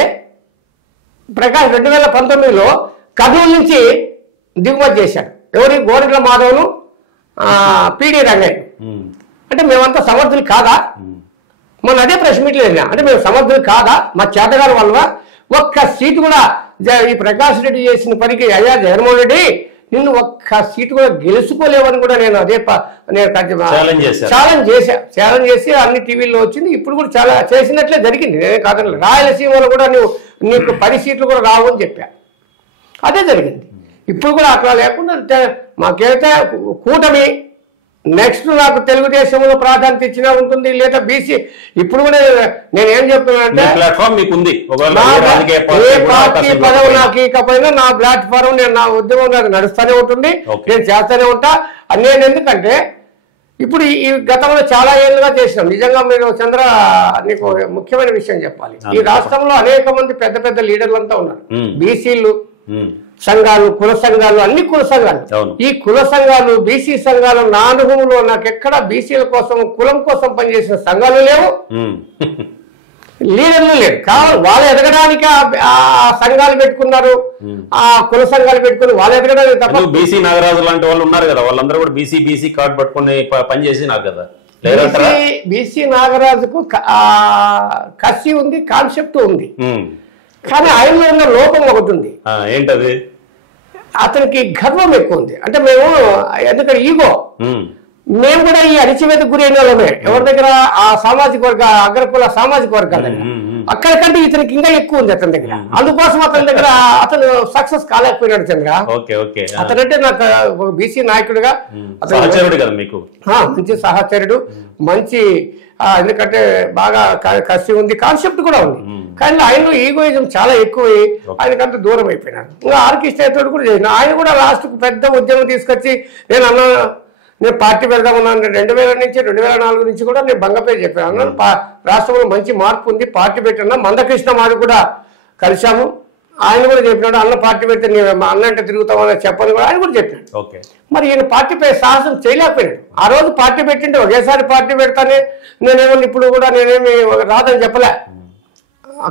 ప్రకాష్ 2019లో కర్నూలు నుంచి దిగుమతి చేశాడు. ఎవరి గోరెట్ల మాధవ్ను, పిడి రంగయ్య. అంటే మేమంతా సమర్థులు కాదా? మన అదే ప్రెస్ మీట్లు వెళ్ళినా, అంటే మేము సమర్థులు కాదా? మా చేతగారి వల్ల ఒక్క సీటు కూడా ఈ ప్రకాష్ రెడ్డి చేసిన పనికి, అయ్యా జగన్మోహన్ రెడ్డి నిన్ను ఒక్క సీటు కూడా గెలుచుకోలేవని కూడా నేను అదే ఛాలెంజ్ చేసి అన్ని టీవీల్లో వచ్చింది. ఇప్పుడు కూడా చాలా చేసినట్లే జరిగింది, నేనే కాదని. రాయలసీమలో కూడా నీకు 10 సీట్లు కూడా రావు అని చెప్పా, అదే జరిగింది. ఇప్పుడు కూడా అట్లా లేకుండా మాకైతే కూటమి నెక్స్ట్ నాకు తెలుగుదేశంలో ప్రాధాన్యత ఇచ్చినా ఉంటుంది, లేదా బీసీ. ఇప్పుడు కూడా నేనేం చెప్తున్నానంటే ఏ పార్టీ పదవి నాకు ఇకపోయినా నా ప్లాట్ఫారం, నేను నా ఉద్యమం నాకు నడుస్తూనే ఉంటుంది, నేను చేస్తూనే ఉంటా. నేను ఎందుకంటే ఇప్పుడు ఈ గతంలో చాలా ఏళ్ళుగా చేసినాం. నిజంగా మీరు చంద్ర, నీకు ముఖ్యమైన విషయం చెప్పాలి. ఈ రాష్ట్రంలో అనేక మంది పెద్ద పెద్ద లీడర్లు అంతా ఉన్నారు. బీసీలు సంఘాలు, కుల సంఘాలు, అన్ని కుల సంఘాలు. ఈ కుల సంఘాలు, బీసీ సంఘాలు, నా అనుభవంలో నాకు ఎక్కడ బీసీల కోసం, కులం కోసం పనిచేసిన సంఘాలు లేవు, లీడర్లు లేరు. కావాలి వాళ్ళు ఎదగడానికి ఆ సంఘాలు పెట్టుకున్నారు, ఆ కుల సంఘాలు పెట్టుకుని వాళ్ళు ఎదగడానికి తప్ప. బీసీ నాగరాజు లాంటి వాళ్ళు ఉన్నారు కదా, వాళ్ళందరూ కూడా బీసీ కార్డు పట్టుకుని పనిచేసినారు కదా. బీసీ నాగరాజుకు కసి ఉంది, కాన్సెప్ట్ ఉంది, కానీ ఆయనలో ఉన్న లోపం ఒకటి ఉంది. ఏంటది? అతనికి గర్వం ఎక్కువ ఉంది. అంటే మేము ఎందుకంటే ఈగో, మేము కూడా ఈ అణిచివేత గురైన వాళ్ళమే. ఎవరి దగ్గర ఆ సామాజిక వర్గ, అగ్రకుల సామాజిక వర్గాల అక్కడికంటే ఇతనికి ఇంకా ఎక్కువ ఉంది అతని దగ్గర. అందుకోసం అతని దగ్గర అతను సక్సెస్ కాలేకపోయినాడు చంద్ర. అతనంటే నాకు బీసీ నాయకుడిగా మంచి సహచరుడు, మంచి ఎందుకంటే బాగా కసి ఉంది, కాన్సెప్ట్ కూడా ఉంది. కానీ ఆయనలో ఈగోయిజం చాలా ఎక్కువ, ఆయనకంతా దూరం అయిపోయినాడు. ఇంకా ఆర్కిస్ట్రేటోడు కూడా చేసిన ఆయన కూడా లాస్ట్కు పెద్ద ఉద్యమం తీసుకొచ్చి నేను పార్టీ పెడదామన్నాను. 2000 నుంచి 2004 నుంచి కూడా నేను బంగపేరు చెప్పాను. అన్నాను రాష్ట్రంలో మంచి మార్పు ఉంది, పార్టీ పెట్టినా. మందకృష్ణ మాది కూడా కలిశాము, ఆయన కూడా చెప్పినాడు అన్న పార్టీ పెడితే నేను అన్న అంటే తిరుగుతామని చెప్పని కూడా ఆయన కూడా చెప్పాడు. మరి ఈయన పార్టీపై సాహసం చేయలేకపోయాడు. ఆ రోజు పార్టీ పెట్టింటే ఒకేసారి పార్టీ పెడతానే నేనేమో ఇప్పుడు కూడా నేనేమి రాదని చెప్పలే.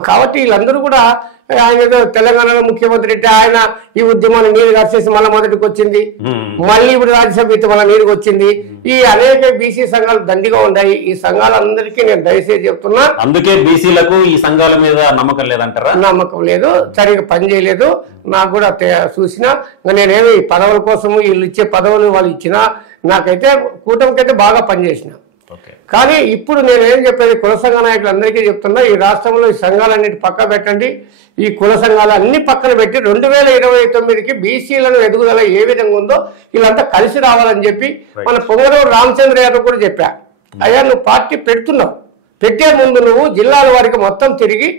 కాబట్టి వీళ్ళందరూ కూడా ఆయన ఏదో తెలంగాణలో ముఖ్యమంత్రి అంటే ఆయన ఈ ఉద్యమాన్ని నీరు కాసేసి మళ్ళీ మొదటికి వచ్చింది, మళ్ళీ ఇప్పుడు రాజ్యసభ ఇస్తే మళ్ళీ నీరుకి వచ్చింది. ఈ అనేక బీసీ సంఘాలు దండిగా ఉన్నాయి. ఈ సంఘాలందరికీ నేను దయచేసి చెప్తున్నా, అందుకే బీసీలకు ఈ సంఘాల మీద నమ్మకం లేదంటారా? నమ్మకం లేదు, సరిగ్గా పని చేయలేదు. నాకు కూడా చూసినా నేనేమి పదవుల కోసము వీళ్ళు ఇచ్చే పదవులు వాళ్ళు ఇచ్చినా నాకైతే కూటమికైతే బాగా పనిచేసిన. కానీ ఇప్పుడు నేనేం చెప్పేది కుల సంఘ నాయకులందరికీ చెప్తున్నా, ఈ రాష్ట్రంలో ఈ సంఘాలన్నిటి పక్క పెట్టండి. ఈ కుల సంఘాలు అన్ని పక్కన పెట్టి 2029కి బీసీలను ఎదుగుదల ఏ విధంగా ఉందో వీళ్ళంతా కలిసి రావాలని చెప్పి మన పొంగనూరు రామచంద్ర యాదవ్ కూడా చెప్పా. అయ్యా నువ్వు పార్టీ పెడుతున్నావు, పెట్టే ముందు నువ్వు జిల్లాల వారికి మొత్తం తిరిగి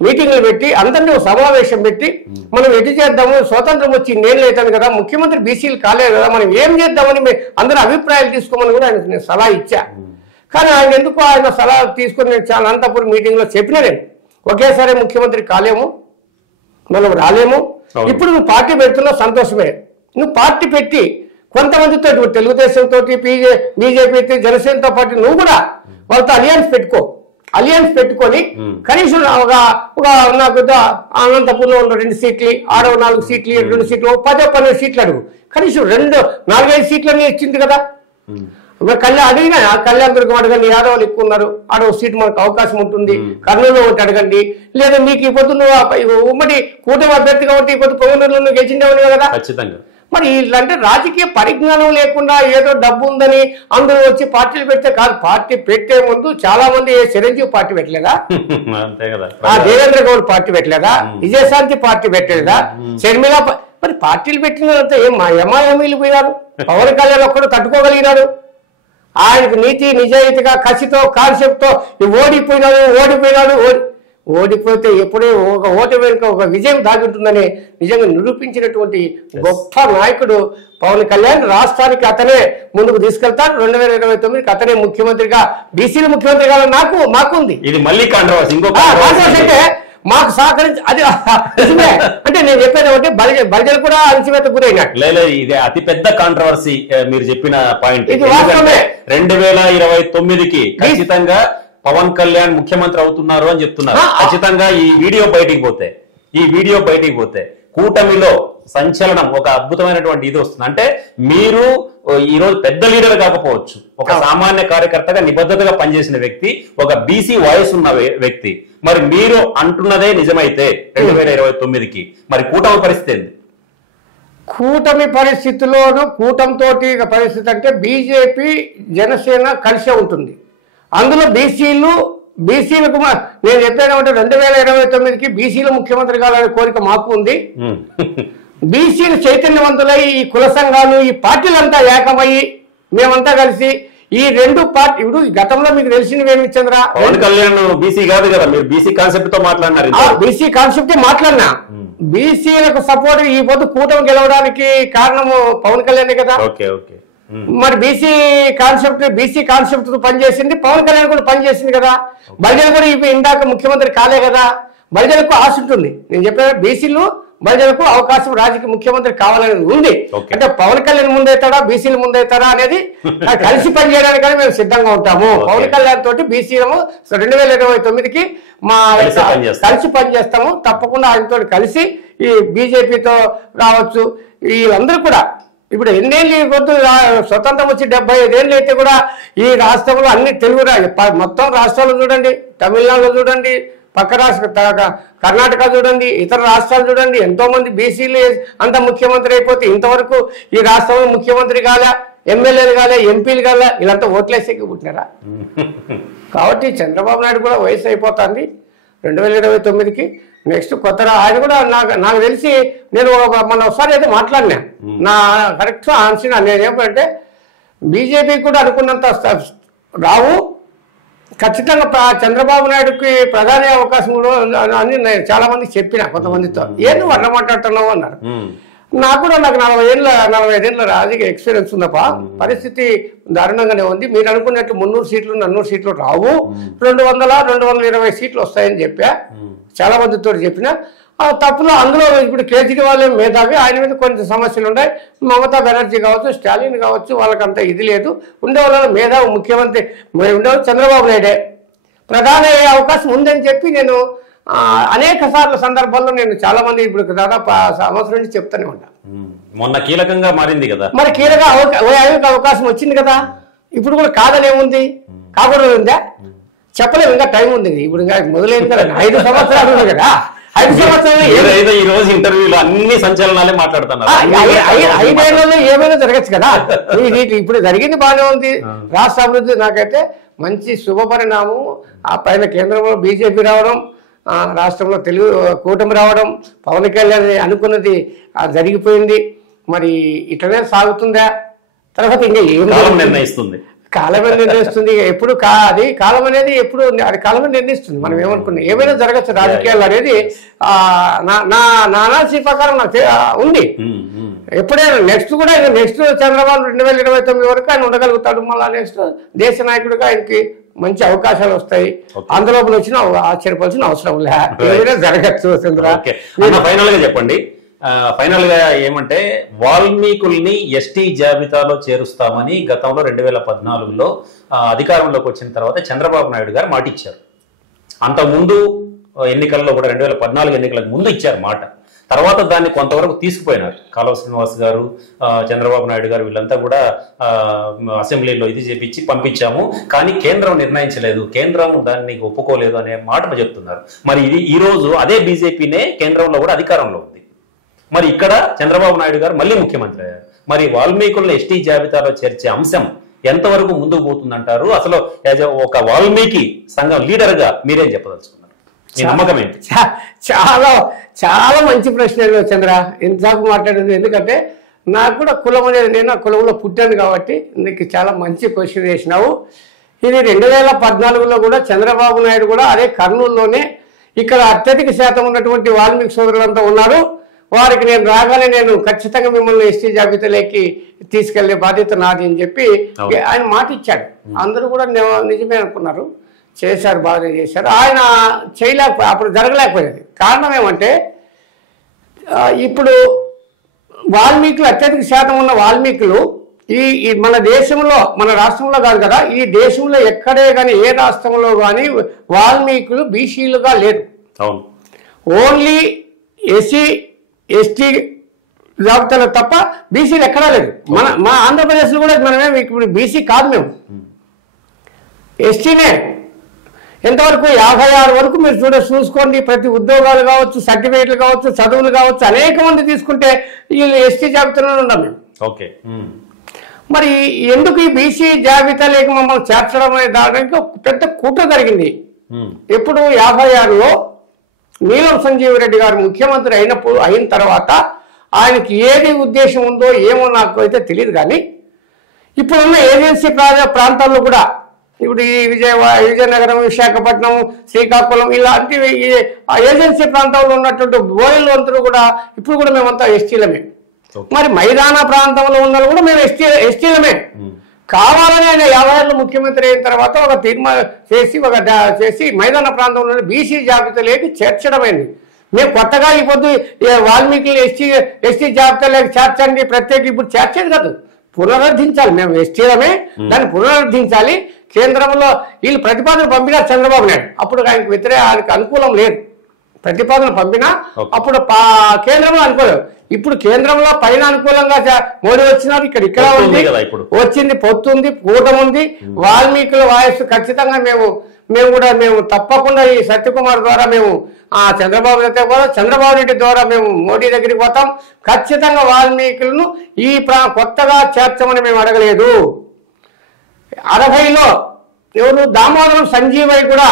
మీటింగ్లు పెట్టి అందరినీ సమావేశం పెట్టి మనం ఎటు చేద్దాము, స్వతంత్రం వచ్చి నేను అవుతాను కదా, ముఖ్యమంత్రి బీసీలు కాలేదు కదా, మనం ఏం చేద్దామని అందరూ అభిప్రాయాలు తీసుకోమని కూడా ఆయన నేను సలహా ఇచ్చా. కానీ ఆయన ఎందుకు ఆయన సలహా తీసుకుని నేను చాలా అనంతపురం మీటింగ్లో చెప్పినా, నేను ఒకేసారి ముఖ్యమంత్రి కాలేము, మనం రాలేము. ఇప్పుడు నువ్వు పార్టీ పెడుతున్నావు సంతోషమే, నువ్వు పార్టీ పెట్టి కొంతమందితో తెలుగుదేశంతో బీజేపీ జనసేనతో పాటు నువ్వు కూడా వాళ్ళతో అలియన్స్ పెట్టుకో. అలియన్స్ పెట్టుకొని కనీసం ఒక నాకు అనంతపూర్లో ఉన్న 2 సీట్లు, ఆడవ 4 సీట్లు, 2 సీట్లు, 10-12 సీట్లు అడుగు. కనీసం 4-5 సీట్లన్నీ ఇచ్చింది కదా. అడిగినా కళ్యాణ్ దుర్గం అడగండి, యాదవులు ఎక్కువ ఉన్నారు, ఆడవ సీటు మనకు అవకాశం ఉంటుంది. కర్నూలులో ఒకటి అడగండి, లేదా నీకు ఈ పొద్దు నువ్వు ఉమ్మడి కూటమి అభ్యర్థిగా ఉంటే ఈ పొద్దు పొంగనూరులో నువ్వు గెలిచిండేవాడు కదా. మరి ఇలాంటి రాజకీయ పరిజ్ఞానం లేకుండా ఏదో డబ్బు ఉందని అందరూ వచ్చి పార్టీలు పెడితే కాదు. పార్టీ పెట్టే ముందు చాలా మంది చిరంజీవి పార్టీ పెట్టలేదా, ఆ దేవేంద్ర గౌడ్ పార్టీ పెట్టలేదా, విజయశాంతి పార్టీ పెట్టలేదా, షర్మిల, మరి పార్టీలు పెట్టినంత ఏం ఎమాయమీలు పోయినారు. పవన్ కళ్యాణ్ ఒక్కడు తట్టుకోగలిగినాడు. ఆయనకు నీతి నిజాయితీగా కసితో కాన్సెప్ట్తో ఓడిపోయినాడు. ఓడిపోతే ఎప్పుడే ఒక ఓటు వెనుక ఒక విజయం దాగుంటుందని నిజంగా నిరూపించినటువంటి గొప్ప నాయకుడు పవన్ కళ్యాణ్. రాష్ట్రానికి అతనే ముందుకు తీసుకెళ్తాడు. 2029కి అతనే ముఖ్యమంత్రిగా, బీసీల ముఖ్యమంత్రిగా మాకుంది. ఇది మళ్ళీ కాంట్రవర్సీ అంటే మాకు సహకరించి అది అంటే నేను చెప్పేది ఒకటి, బలిజలు కూడా అణచివేత గురైనట్టు. లేదు, ఇది అతి పెద్ద కాంట్రవర్సీ మీరు చెప్పిన పాయింట్. ఇది వాస్తవమే. 2029కి ఖచ్చితంగా పవన్ కళ్యాణ్ ముఖ్యమంత్రి అవుతున్నారు అని చెప్తున్నారు. ఖచ్చితంగా ఈ వీడియో బయటికి పోతే కూటమిలో సంచలనం, ఒక అద్భుతమైనటువంటి ఇది వస్తుంది. అంటే మీరు ఈ రోజు పెద్ద లీడర్ కాకపోవచ్చు, ఒక సామాన్య కార్యకర్తగా నిబద్ధతగా పనిచేసిన వ్యక్తి, ఒక బీసీ వాయిస్ ఉన్న వ్యక్తి, మరి మీరు అంటున్నదే నిజమైతే 2029కి మరి కూటమి పరిస్థితి ఏంది? కూటమి పరిస్థితిలోనూ కూటమితోటి పరిస్థితి అంటే బీజేపీ జనసేన కలిసే ఉంటుంది. అందులో బీసీలకు నేను చెప్పాను అంటే 2029కి బీసీలు ముఖ్యమంత్రి కావాలనే కోరిక మాకు ఉంది. బీసీలు చైతన్యవంతులై ఈ కుల సంఘాలు, ఈ పార్టీలంతా ఏకమయ్యి మేమంతా కలిసి ఈ రెండు పార్టీ ఇప్పుడు గతంలో మీకు తెలిసినవి ఏమి చంద్ర, పవన్ కళ్యాణ్ బీసీ కాదు కదా, మీరు బీసీ కాన్సెప్ట్ తో మాట్లాడినారు. బీసీ కాన్సెప్ట్ మాట్లాడినా, బీసీలకు సపోర్ట్ ఈ పొద్దు కూటమి గెలవడానికి కారణము పవన్ కళ్యాణ్ కదా. మరి బీసీ కాన్సెప్ట్ పనిచేసింది, పవన్ కళ్యాణ్ కూడా పనిచేసింది కదా. బలిజలు కూడా ఇప్పుడు ఇందాక ముఖ్యమంత్రి కాలే కదా, బలిజలకు ఆశ ఉంటుంది. నేను చెప్పిన బీసీలు బలిజలకు అవకాశం రాజకీయ ముఖ్యమంత్రి కావాలనేది ఉంది. అంటే పవన్ కళ్యాణ్ ముందవుతాడా బీసీలు ముందవుతారా అనేది కలిసి పనిచేయడానికి మేము సిద్ధంగా ఉంటాము. పవన్ కళ్యాణ్ తోటి బీసీలు 2029కి మా కలిసి పనిచేస్తాము. తప్పకుండా ఆయనతో కలిసి ఈ బీజేపీతో కావచ్చు, వీళ్ళందరూ కూడా ఇప్పుడు ఎన్నేళ్ళు కొద్దు స్వతంత్రం వచ్చి 75 ఏళ్ళు అయితే కూడా ఈ రాష్ట్రంలో అన్ని తెలుగు మొత్తం రాష్ట్రాలు చూడండి, తమిళనాడులో చూడండి, పక్క రాష్ట్ర కర్ణాటక చూడండి, ఇతర రాష్ట్రాలు చూడండి, ఎంతో మంది బీసీలు అంత ముఖ్యమంత్రి అయిపోతే ఇంతవరకు ఈ రాష్ట్రంలో ముఖ్యమంత్రి కాలే, ఎమ్మెల్యేలు కాలే, ఎంపీలు కాలే, వీళ్ళంతా ఓట్లేసేకి పుట్టినారా. కాబట్టి చంద్రబాబు నాయుడు కూడా వయసు అయిపోతుంది 2029కి. నెక్స్ట్ కొత్త ఆయన కూడా నాకు తెలిసి నేను మన ఒకసారి అయితే మాట్లాడినా, నా కరెక్ట్ ఆన్సర్ నేను ఏమంటే బీజేపీ కూడా అనుకున్నంత రావు, ఖచ్చితంగా చంద్రబాబు నాయుడుకి ప్రధాని అవకాశంలో అని నేను చాలా మందికి చెప్పిన, కొంతమందితో. ఏంది అట్లా మాట్లాడుతున్నావు అన్నారు. నాకు కూడా 45 ఏళ్ళ రాజకీయ ఎక్స్పీరియన్స్ ఉందప్ప, పరిస్థితి దారుణంగానే ఉంది. మీరు అనుకున్నట్లు 300 సీట్లు 400 సీట్లు రావు, 220 సీట్లు వస్తాయని చెప్పా, చాలా మందితో చెప్పిన. తప్పులో అందులో ఇప్పుడు కేజ్రీవాల్ మేధావి, ఆయన మీద కొన్ని సమస్యలు ఉన్నాయి. మమతా బెనర్జీ కావచ్చు, స్టాలిన్ కావచ్చు, వాళ్ళకంత ఇది లేదు. ఉండేవాళ్ళ మేధావి ముఖ్యమంత్రి ఉండేవాళ్ళు చంద్రబాబు నాయుడే ప్రధాని అయ్యే అవకాశం ఉందని చెప్పి నేను అనేక సందర్భాల్లో నేను చాలా మంది ఇప్పుడు దాదాపు సంవత్సరం నుంచి చెప్తానే ఉంటా. మొన్న కీలకంగా మారింది కదా, మరి అవకాశం వచ్చింది కదా. ఇప్పుడు కూడా కాదనేముంది, కాకూడదు ఉందా చెప్పలేము, ఇంకా టైం ఉంది. ఇప్పుడు ఇంకా మొదలైంది కదా, 5 సంవత్సరాలు ఉంది కదా. 5 సంవత్సరాలు ఈ రోజు ఇంటర్వ్యూలో అన్ని సంచలనాలే మాట్లాడుతున్నారు. 5 ఏళ్లలో ఏమైనా జరగచ్చు కదా. ఇప్పుడు జరిగింది బాగానే ఉంది. రాష్ట్ర అభివృద్ధి నాకైతే మంచి శుభపరిణామం. ఆ పైన కేంద్రంలో బీజేపీ రావడం, రాష్ట్రంలో తెలుగు కూటమి రావడం, పవన్ కళ్యాణ్ అనుకున్నది జరిగిపోయింది. మరి ఇట్లనే సాగుతుందా, తర్వాత ఇంకా ఏం నిర్ణయిస్తుంది, కాలమే నిర్ణయిస్తుంది. ఎప్పుడు అది కాలం అనేది ఎప్పుడు అది కాలమే నిర్ణయిస్తుంది. మనం ఏమనుకున్నాం ఏమైనా జరగచ్చు రాజకీయాలు అనేది నా అనాలిసిస్ ప్రకారం నాకు ఉంది. ఎప్పుడైనా నెక్స్ట్ చంద్రబాబు 2029 వరకు ఆయన ఉండగలుగుతాడు. మళ్ళీ నెక్స్ట్ దేశ నాయకుడిగా ఆయనకి మంచి అవకాశాలు వస్తాయి. అందులో వచ్చిన ఆశ్చర్యపోవాల్సిన అవసరం లేదు, జరగచ్చు. చంద్ర ఫైనల్ గా చెప్పండి, ఫైనల్ గా ఏమంటే వాల్మీకుల్ని ఎస్టీ జాబితాలో చేరుస్తామని గతంలో 2014లో అధికారంలోకి వచ్చిన తర్వాత చంద్రబాబు నాయుడు గారు మాట ఇచ్చారు. అంతకుముందు ఎన్నికల్లో కూడా 2014 ఎన్నికలకు ముందు ఇచ్చారు మాట. తర్వాత దాన్ని కొంతవరకు తీసుకుపోయినారు. కాలువ శ్రీనివాస్ గారు, చంద్రబాబు నాయుడు గారు వీళ్ళంతా కూడా అసెంబ్లీలో ఇది చేపించి పంపించాము, కానీ కేంద్రం నిర్ణయించలేదు, కేంద్రం దాన్ని ఒప్పుకోలేదు అనే మాట చెప్తున్నారు. మరి ఇది ఈ రోజు అదే బీజేపీనే కేంద్రంలో కూడా అధికారంలో ఉంది. మరి ఇక్కడ చంద్రబాబు నాయుడు గారు మళ్ళీ ముఖ్యమంత్రి అయ్యారు. మరి వాల్మీకులను ఎస్టీ జాబితాలో చేర్చే అంశం ఎంతవరకు ముందుకు పోతుందంటారు? అసలు ఒక వాల్మీకి సంఘం లీడర్ గా మీరేం చెప్పదలుచుకున్నారు? మీ నమ్మకం ఏంటి? చాలా చాలా మంచి ప్రశ్న చంద్ర, ఇంతకు మాట్లాడింది. ఎందుకంటే నాకు కూడా కులం అనేది, నేను ఆ కులంలో పుట్టాను కాబట్టి నీకు చాలా మంచి క్వశ్చన్ వేసినావు. ఇది 2014లో కూడా చంద్రబాబు నాయుడు కూడా అదే కర్నూలులోనే ఇక్కడ అత్యధిక శాతం ఉన్నటువంటి వాల్మీకి సోదరులంతా ఉన్నారు. వారికి నేను రాగానే నేను ఖచ్చితంగా మిమ్మల్ని ఎస్టీ జాబితాలోకి తీసుకెళ్లే బాధ్యత నాది అని చెప్పి ఆయన మాట ఇచ్చాడు. అందరూ కూడా నిజమే అనుకున్నారు, చేశారు, బాగానే చేశారు. ఆయన అప్పుడు జరగలేకపోయేది. కారణం ఏమంటే ఇప్పుడు వాల్మీకులు అత్యధిక శాతం ఉన్న వాల్మీకులు ఈ మన దేశంలో, మన రాష్ట్రంలో కాదు కదా, ఈ దేశంలో ఎక్కడే కానీ ఏ రాష్ట్రంలో కానీ వాల్మీకులు బీసీలుగా లేరు. ఓన్లీ ఎస్టీ జాబితాలో తప్ప బీసీలు ఎక్కడా లేదు. మా ఆంధ్రప్రదేశ్లో కూడా మనమేమి ఇప్పుడు బీసీ కాదు, మేము ఎస్టీనే. ఎంతవరకు 56 వరకు మీరు చూసుకోండి. ప్రతి ఉద్యోగాలు కావచ్చు, సర్టిఫికేట్లు కావచ్చు, చదువులు కావచ్చు, అనేక మంది తీసుకుంటే వీళ్ళు ఎస్టీ జాబితాలో ఉన్నాం మేము. ఓకే, మరి ఎందుకు ఈ బీసీ జాబితాలోకి మమ్మల్ని చేర్చడం అనే దానికి పెద్ద కుట్ర జరిగింది. ఎప్పుడు 56లో నీలం సంజీవ్ రెడ్డి గారు ముఖ్యమంత్రి అయిన తర్వాత ఆయనకి ఏది ఉద్దేశం ఉందో ఏమో నాకు అయితే తెలియదు, కానీ ఇప్పుడున్న ఏజెన్సీ ప్రాంతాల్లో కూడా ఇప్పుడు ఈ విజయనగరం, విశాఖపట్నం, శ్రీకాకుళం ఇలాంటి ఏజెన్సీ ప్రాంతంలో ఉన్నటువంటి బోయల్ వంతులు కూడా ఇప్పుడు కూడా మేమంతా ఎస్టీలమే. మరి మైదాన ప్రాంతంలో ఉన్న కూడా మేము ఎస్టీలమే. కావాలని ఆయన 50 ఏళ్ళు ముఖ్యమంత్రి అయిన తర్వాత ఒక తీర్మానం చేసి మైదాన ప్రాంతంలో బీసీ జాబితాలోకి చేర్చడమైంది. మేము కొత్తగా ఈ పొద్దు వాల్మీకి ఎస్టీ జాబితాలోకి చేర్చండి ప్రత్యేక ఇప్పుడు చేర్చేది కాదు, పునరుద్ధరించాలి. మేము ఎస్టీలమే, దాన్ని పునరుద్ధరించాలి. కేంద్రంలో వీళ్ళు ప్రతిపాదన పంపినారు చంద్రబాబు నాయుడు, అప్పుడు ఆయనకు అనుకూలం లేదు. ప్రతిపాదన పంపినా అప్పుడు కేంద్రంలో అనుకోలేదు. ఇప్పుడు కేంద్రంలో పైన అనుకూలంగా మోడీ వచ్చినారు, ఇక్కడ ఉంది, వచ్చింది, పొత్తుంది, కూటమి ఉంది. వాల్మీకుల వాయిస్ ఖచ్చితంగా మేము తప్పకుండా ఈ సత్యకుమార్ ద్వారా మేము చంద్రబాబు రెడ్డి ద్వారా మేము మోడీ దగ్గరికి పోతాం. ఖచ్చితంగా వాల్మీకులను ఈ కొత్తగా చేర్చమని మేము అడగలేదు. 60లో ఎవరు దామోదరం సంజీవయ్య కూడా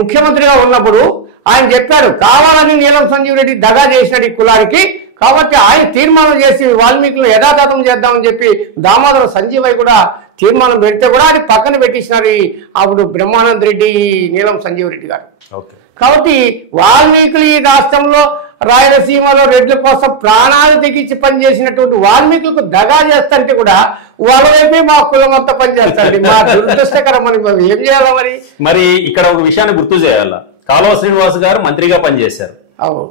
ముఖ్యమంత్రిగా ఉన్నప్పుడు ఆయన చెప్పారు కావాలని నీలం సంజీవ్ రెడ్డి దగా చేసినాడు ఈ కులానికి, కాబట్టి ఆయన తీర్మానం చేసి వాల్మీకులను యథాతథం చేద్దామని చెప్పి దామోదరం సంజీవయ్య కూడా తీర్మానం పెడితే కూడా అది పక్కన పెట్టించినారు అప్పుడు బ్రహ్మానంద రెడ్డి, నీలం సంజీవ్ రెడ్డి గారు. కాబట్టి వాల్మీకులు ఈ రాష్ట్రంలో రాయలసీమలో రెడ్ల కోసం ప్రాణాలు తెగించి పనిచేసినటువంటి వాల్మీకులకు దగా చేస్తుంటే కూడా వాళ్ళ వైపే మా కులం అంతా పనిచేస్తారండి. మా దురదృష్టకరం అని ఏం చేయాలా? మరి ఇక్కడ ఒక విషయాన్ని గుర్తు చేయాల, కాలువ శ్రీనివాస్ గారు మంత్రిగా పనిచేశారు. అవును.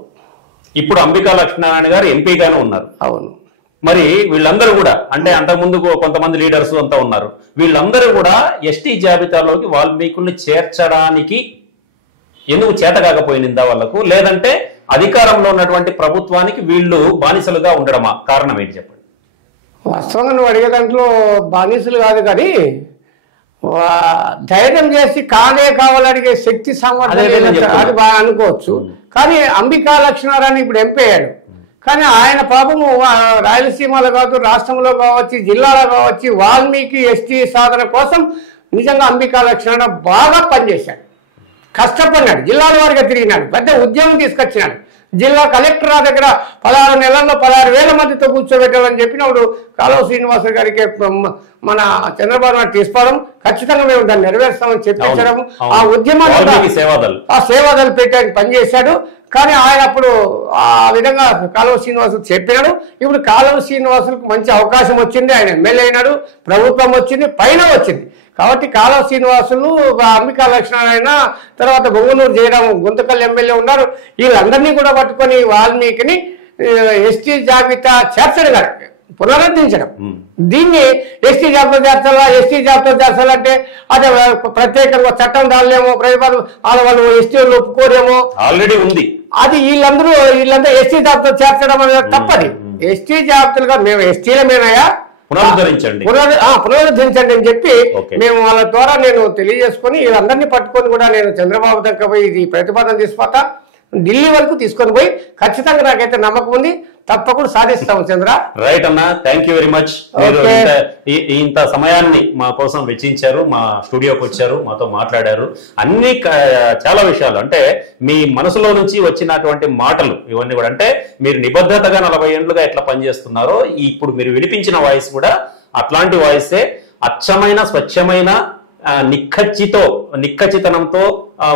ఇప్పుడు అంబికా లక్ష్మీనారాయణ గారు ఎంపీగానే ఉన్నారు. అవును. మరి వీళ్ళందరూ కూడా అంటే అంతకుముందు కొంతమంది లీడర్స్ అంతా ఉన్నారు, వీళ్ళందరూ కూడా ఎస్టీ జాబితాలోకి వాల్మీకుల్ని చేర్చడానికి ఎందుకు చేత కాకపోయిందా వాళ్ళకు, లేదంటే అధికారంలో ఉన్నటువంటి ప్రభుత్వానికి వీళ్ళు బానిసలుగా ఉండడమా? కారణం ఏంటి చెప్పండి. వాస్తవంగా నువ్వు అడిగే దాంట్లో బానిసలు కాదు, కానీ ధైర్యం చేసి కావాలడిగే శక్తి సామర్థ్యం అది బాగా అనుకోవచ్చు. కానీ అంబికా లక్ష్మీనారాయణ ఇప్పుడు ఎంపీ అయ్యాడు, కానీ ఆయన పాపము రాయలసీమలో కాదు, రాష్ట్రంలో కావచ్చు, జిల్లాలో కావచ్చు, వాల్మీకి ఎస్టీ సాధన కోసం నిజంగా అంబికా లక్ష్మీనారాయణ బాగా పనిచేశాడు, కష్టపడినాడు, జిల్లాల వారిగా తిరిగినాడు, పెద్ద ఉద్యమం తీసుకొచ్చినాడు. జిల్లా కలెక్టర్ దగ్గర 16 నెలల్లో 16,000 మందితో కూర్చోబెట్టాలని చెప్పినప్పుడు కాలువ శ్రీనివాస గారికి మన చంద్రబాబు నాయుడు తీసుకోవడం, ఖచ్చితంగా మేము దాన్ని నెరవేరుస్తామని చెప్పించడం, ఆ ఉద్యమాన్ని ఆ సేవాదలు పెట్టడానికి పనిచేశాడు. కానీ ఆయన అప్పుడు ఆ విధంగా కాలువ శ్రీనివాసులు చెప్పినాడు. ఇప్పుడు కాలువ శ్రీనివాసులకు మంచి అవకాశం వచ్చింది, ఆయన ఎమ్మెల్యే అయినాడు, ప్రభుత్వం వచ్చింది, పైన వచ్చింది. కాబట్టి కాలువ శ్రీనివాసులు, అంబికా లక్ష్మీనారాయణ, తర్వాత బొంగనూరు జయరాం, గుంతకల్ ఎమ్మెల్యే ఉన్నారు. వీళ్ళందరినీ కూడా పట్టుకొని వాల్మీకిని ఎస్టీ జాబితా చేర్చడం, పునరుద్ధరించడం. దీన్ని ఎస్టీ జాబితా చేర్చాలంటే అదే ప్రత్యేకంగా చట్టం దానిలేమో, వాళ్ళు ఎస్టీ వాళ్ళు ఒప్పుకోరేమో, ఆల్రెడీ ఉంది. అది వీళ్ళంతా ఎస్టీ జాబితా చేర్చడం అనేది తప్పది. ఎస్టీ జాబితాలుగా మేము ఎస్టీలమేనాయా పునరుద్ధరించండి అని చెప్పి మేము వాళ్ళ ద్వారా నేను తెలియజేసుకొని వీళ్ళందరినీ పట్టుకొని కూడా నేను చంద్రబాబు దగ్గర పోయి ఇది ప్రతిపాదన తీసుకుపోతా, ఢిల్లీ వరకు తీసుకొని పోయి ఖచ్చితంగా నాకైతే నమ్మకం ఉంది, తప్పకుండా సాధిస్తాము. చంద్ర, రైట్ అన్న, థ్యాంక్ యూ వెరీ మచ్. మీరు ఇంత సమయాన్ని మా కోసం వెచ్చించారు, మా స్టూడియోకి వచ్చారు, మాతో మాట్లాడారు. అన్ని చాలా విషయాలు అంటే మీ మనసులో నుంచి వచ్చినటువంటి మాటలు ఇవన్నీ కూడా, అంటే మీరు నిబద్ధతగా 40 ఏళ్లుగా ఎట్లా పనిచేస్తున్నారో ఇప్పుడు మీరు వినిపించిన వాయిస్ కూడా అట్లాంటి వాయిసే, అచ్చమైన స్వచ్ఛమైన నిక్కచ్చితనంతో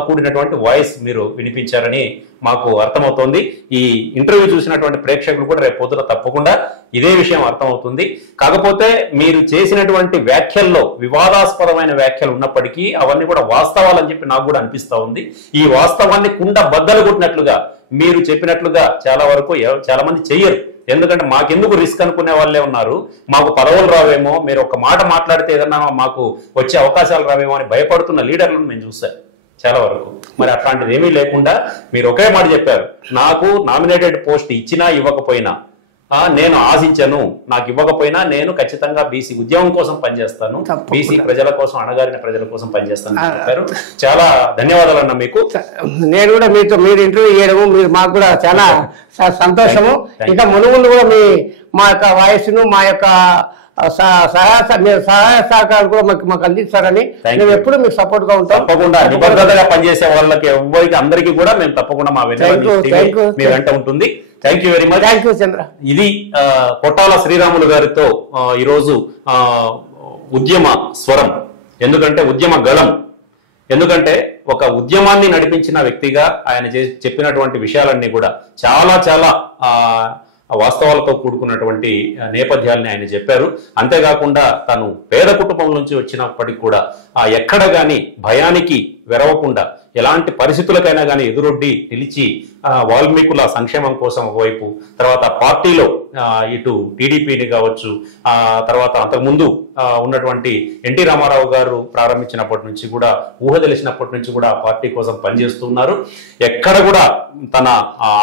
కూడినటువంటి వాయిస్ మీరు వినిపించారని మాకు అర్థమవుతోంది. ఈ ఇంటర్వ్యూ చూసినటువంటి ప్రేక్షకులు కూడా రేపు పొద్దున తప్పకుండా ఇదే విషయం అర్థమవుతుంది. కాకపోతే మీరు చేసినటువంటి వ్యాఖ్యల్లో వివాదాస్పదమైన వ్యాఖ్యలు ఉన్నప్పటికీ అవన్నీ కూడా వాస్తవాలని చెప్పి నాకు కూడా అనిపిస్తా ఉంది. ఈ వాస్తవాన్ని కుండ బద్దలు కొట్టినట్లుగా మీరు చెప్పినట్లుగా చాలా వరకు చాలా మంది చెయ్యరు. ఎందుకంటే మాకెందుకు రిస్క్ అనుకునే వాళ్ళే ఉన్నారు, మాకు పదవులు రావేమో, మీరు ఒక మాట మాట్లాడితే ఏదన్నా మాకు వచ్చే అవకాశాలు రావేమో అని భయపడుతున్న లీడర్లను నేను చూశాను చాలా వరకు. మరి అట్లాంటిది ఏమీ లేకుండా మీరు ఒకే మాట చెప్పారు, నాకు నామినేటెడ్ పోస్ట్ ఇచ్చినా ఇవ్వకపోయినా నేను ఆశించను, నాకు ఇవ్వకపోయినా నేను ఖచ్చితంగా బీసీ ఉద్యమం కోసం పనిచేస్తాను, బీసీ ప్రజల కోసం, అణగారిన ప్రజల కోసం పనిచేస్తాను చెప్పారు. చాలా ధన్యవాదాలు అన్న మీకు. నేను కూడా మీరు ఇంటర్వ్యూ చేయడము మీరు మాకు కూడా చాలా సంతోషము. ఇంకా మునుముందు కూడా మా యొక్క వాయిస్ను, మా యొక్క సహాయ సహకారాలు కూడా మాకు అందిస్తారని మేము ఎప్పుడు మీకు సపోర్ట్ గా ఉంటాం. తప్పకుండా నిబద్ధతగా పనిచేసే వాళ్ళకి ఎవరికి అందరికీ కూడా మేము తప్పకుండా మా వెంట ఉంటుంది. Thank you very much. Thank you Chandra. ఇది కొట్టాల శ్రీరాములు గారితో ఈరోజు ఉద్యమ స్వరం, ఎందుకంటే ఉద్యమ గళం, ఎందుకంటే ఒక ఉద్యమాన్ని నడిపించిన వ్యక్తిగా ఆయన చెప్పినటువంటి విషయాలన్నీ కూడా చాలా చాలా వాస్తవాలతో కూడుకున్నటువంటి నేపథ్యాలని ఆయన చెప్పారు. అంతేకాకుండా తను పేద కుటుంబం నుంచి వచ్చినప్పటికీ కూడా ఎక్కడ గాని భయానికి వెరవకుండా ఎలాంటి పరిస్థితులకైనా కానీ ఎదురొడ్డి నిలిచి వాల్మీకుల సంక్షేమం కోసం ఒకవైపు, తర్వాత పార్టీలో ఇటు టీడీపీని కావచ్చు, తర్వాత అంతకుముందు ఉన్నటువంటి ఎన్టీ రామారావు గారు ప్రారంభించినప్పటి నుంచి కూడా, ఊహ తెలిసినప్పటి నుంచి కూడా పార్టీ కోసం పనిచేస్తున్నారు. ఎక్కడ కూడా తన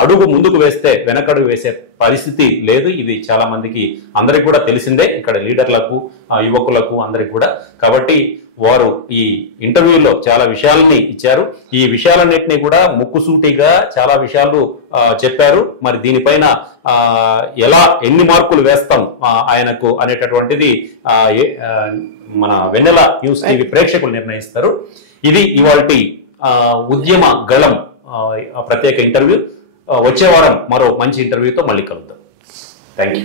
అడుగు ముందుకు వేస్తే వెనకడుగు వేసే పరిస్థితి లేదు. ఇది చాలా మందికి అందరికి కూడా తెలిసిందే, ఇక్కడ లీడర్లకు యువకులకు అందరికి కూడా. కాబట్టి వారు ఈ ఇంటర్వ్యూలో చాలా విషయాలని ఇచ్చారు. ఈ విషయాలన్నింటినీ కూడా ముక్కుసూటిగా చాలా విషయాలు చెప్పారు. మరి దీనిపైన ఎన్ని మార్కులు వేస్తాం ఆయనకు అనేటటువంటిది మన వెన్నెల న్యూస్ టీవీ ప్రేక్షకులు నిర్ణయిస్తారు. ఇది ఇవాల్టి ఉద్యమ గళం ప్రత్యేక ఇంటర్వ్యూ. వచ్చే వారం మరో మంచి ఇంటర్వ్యూతో మళ్ళీ కలుద్దాం. Thank you.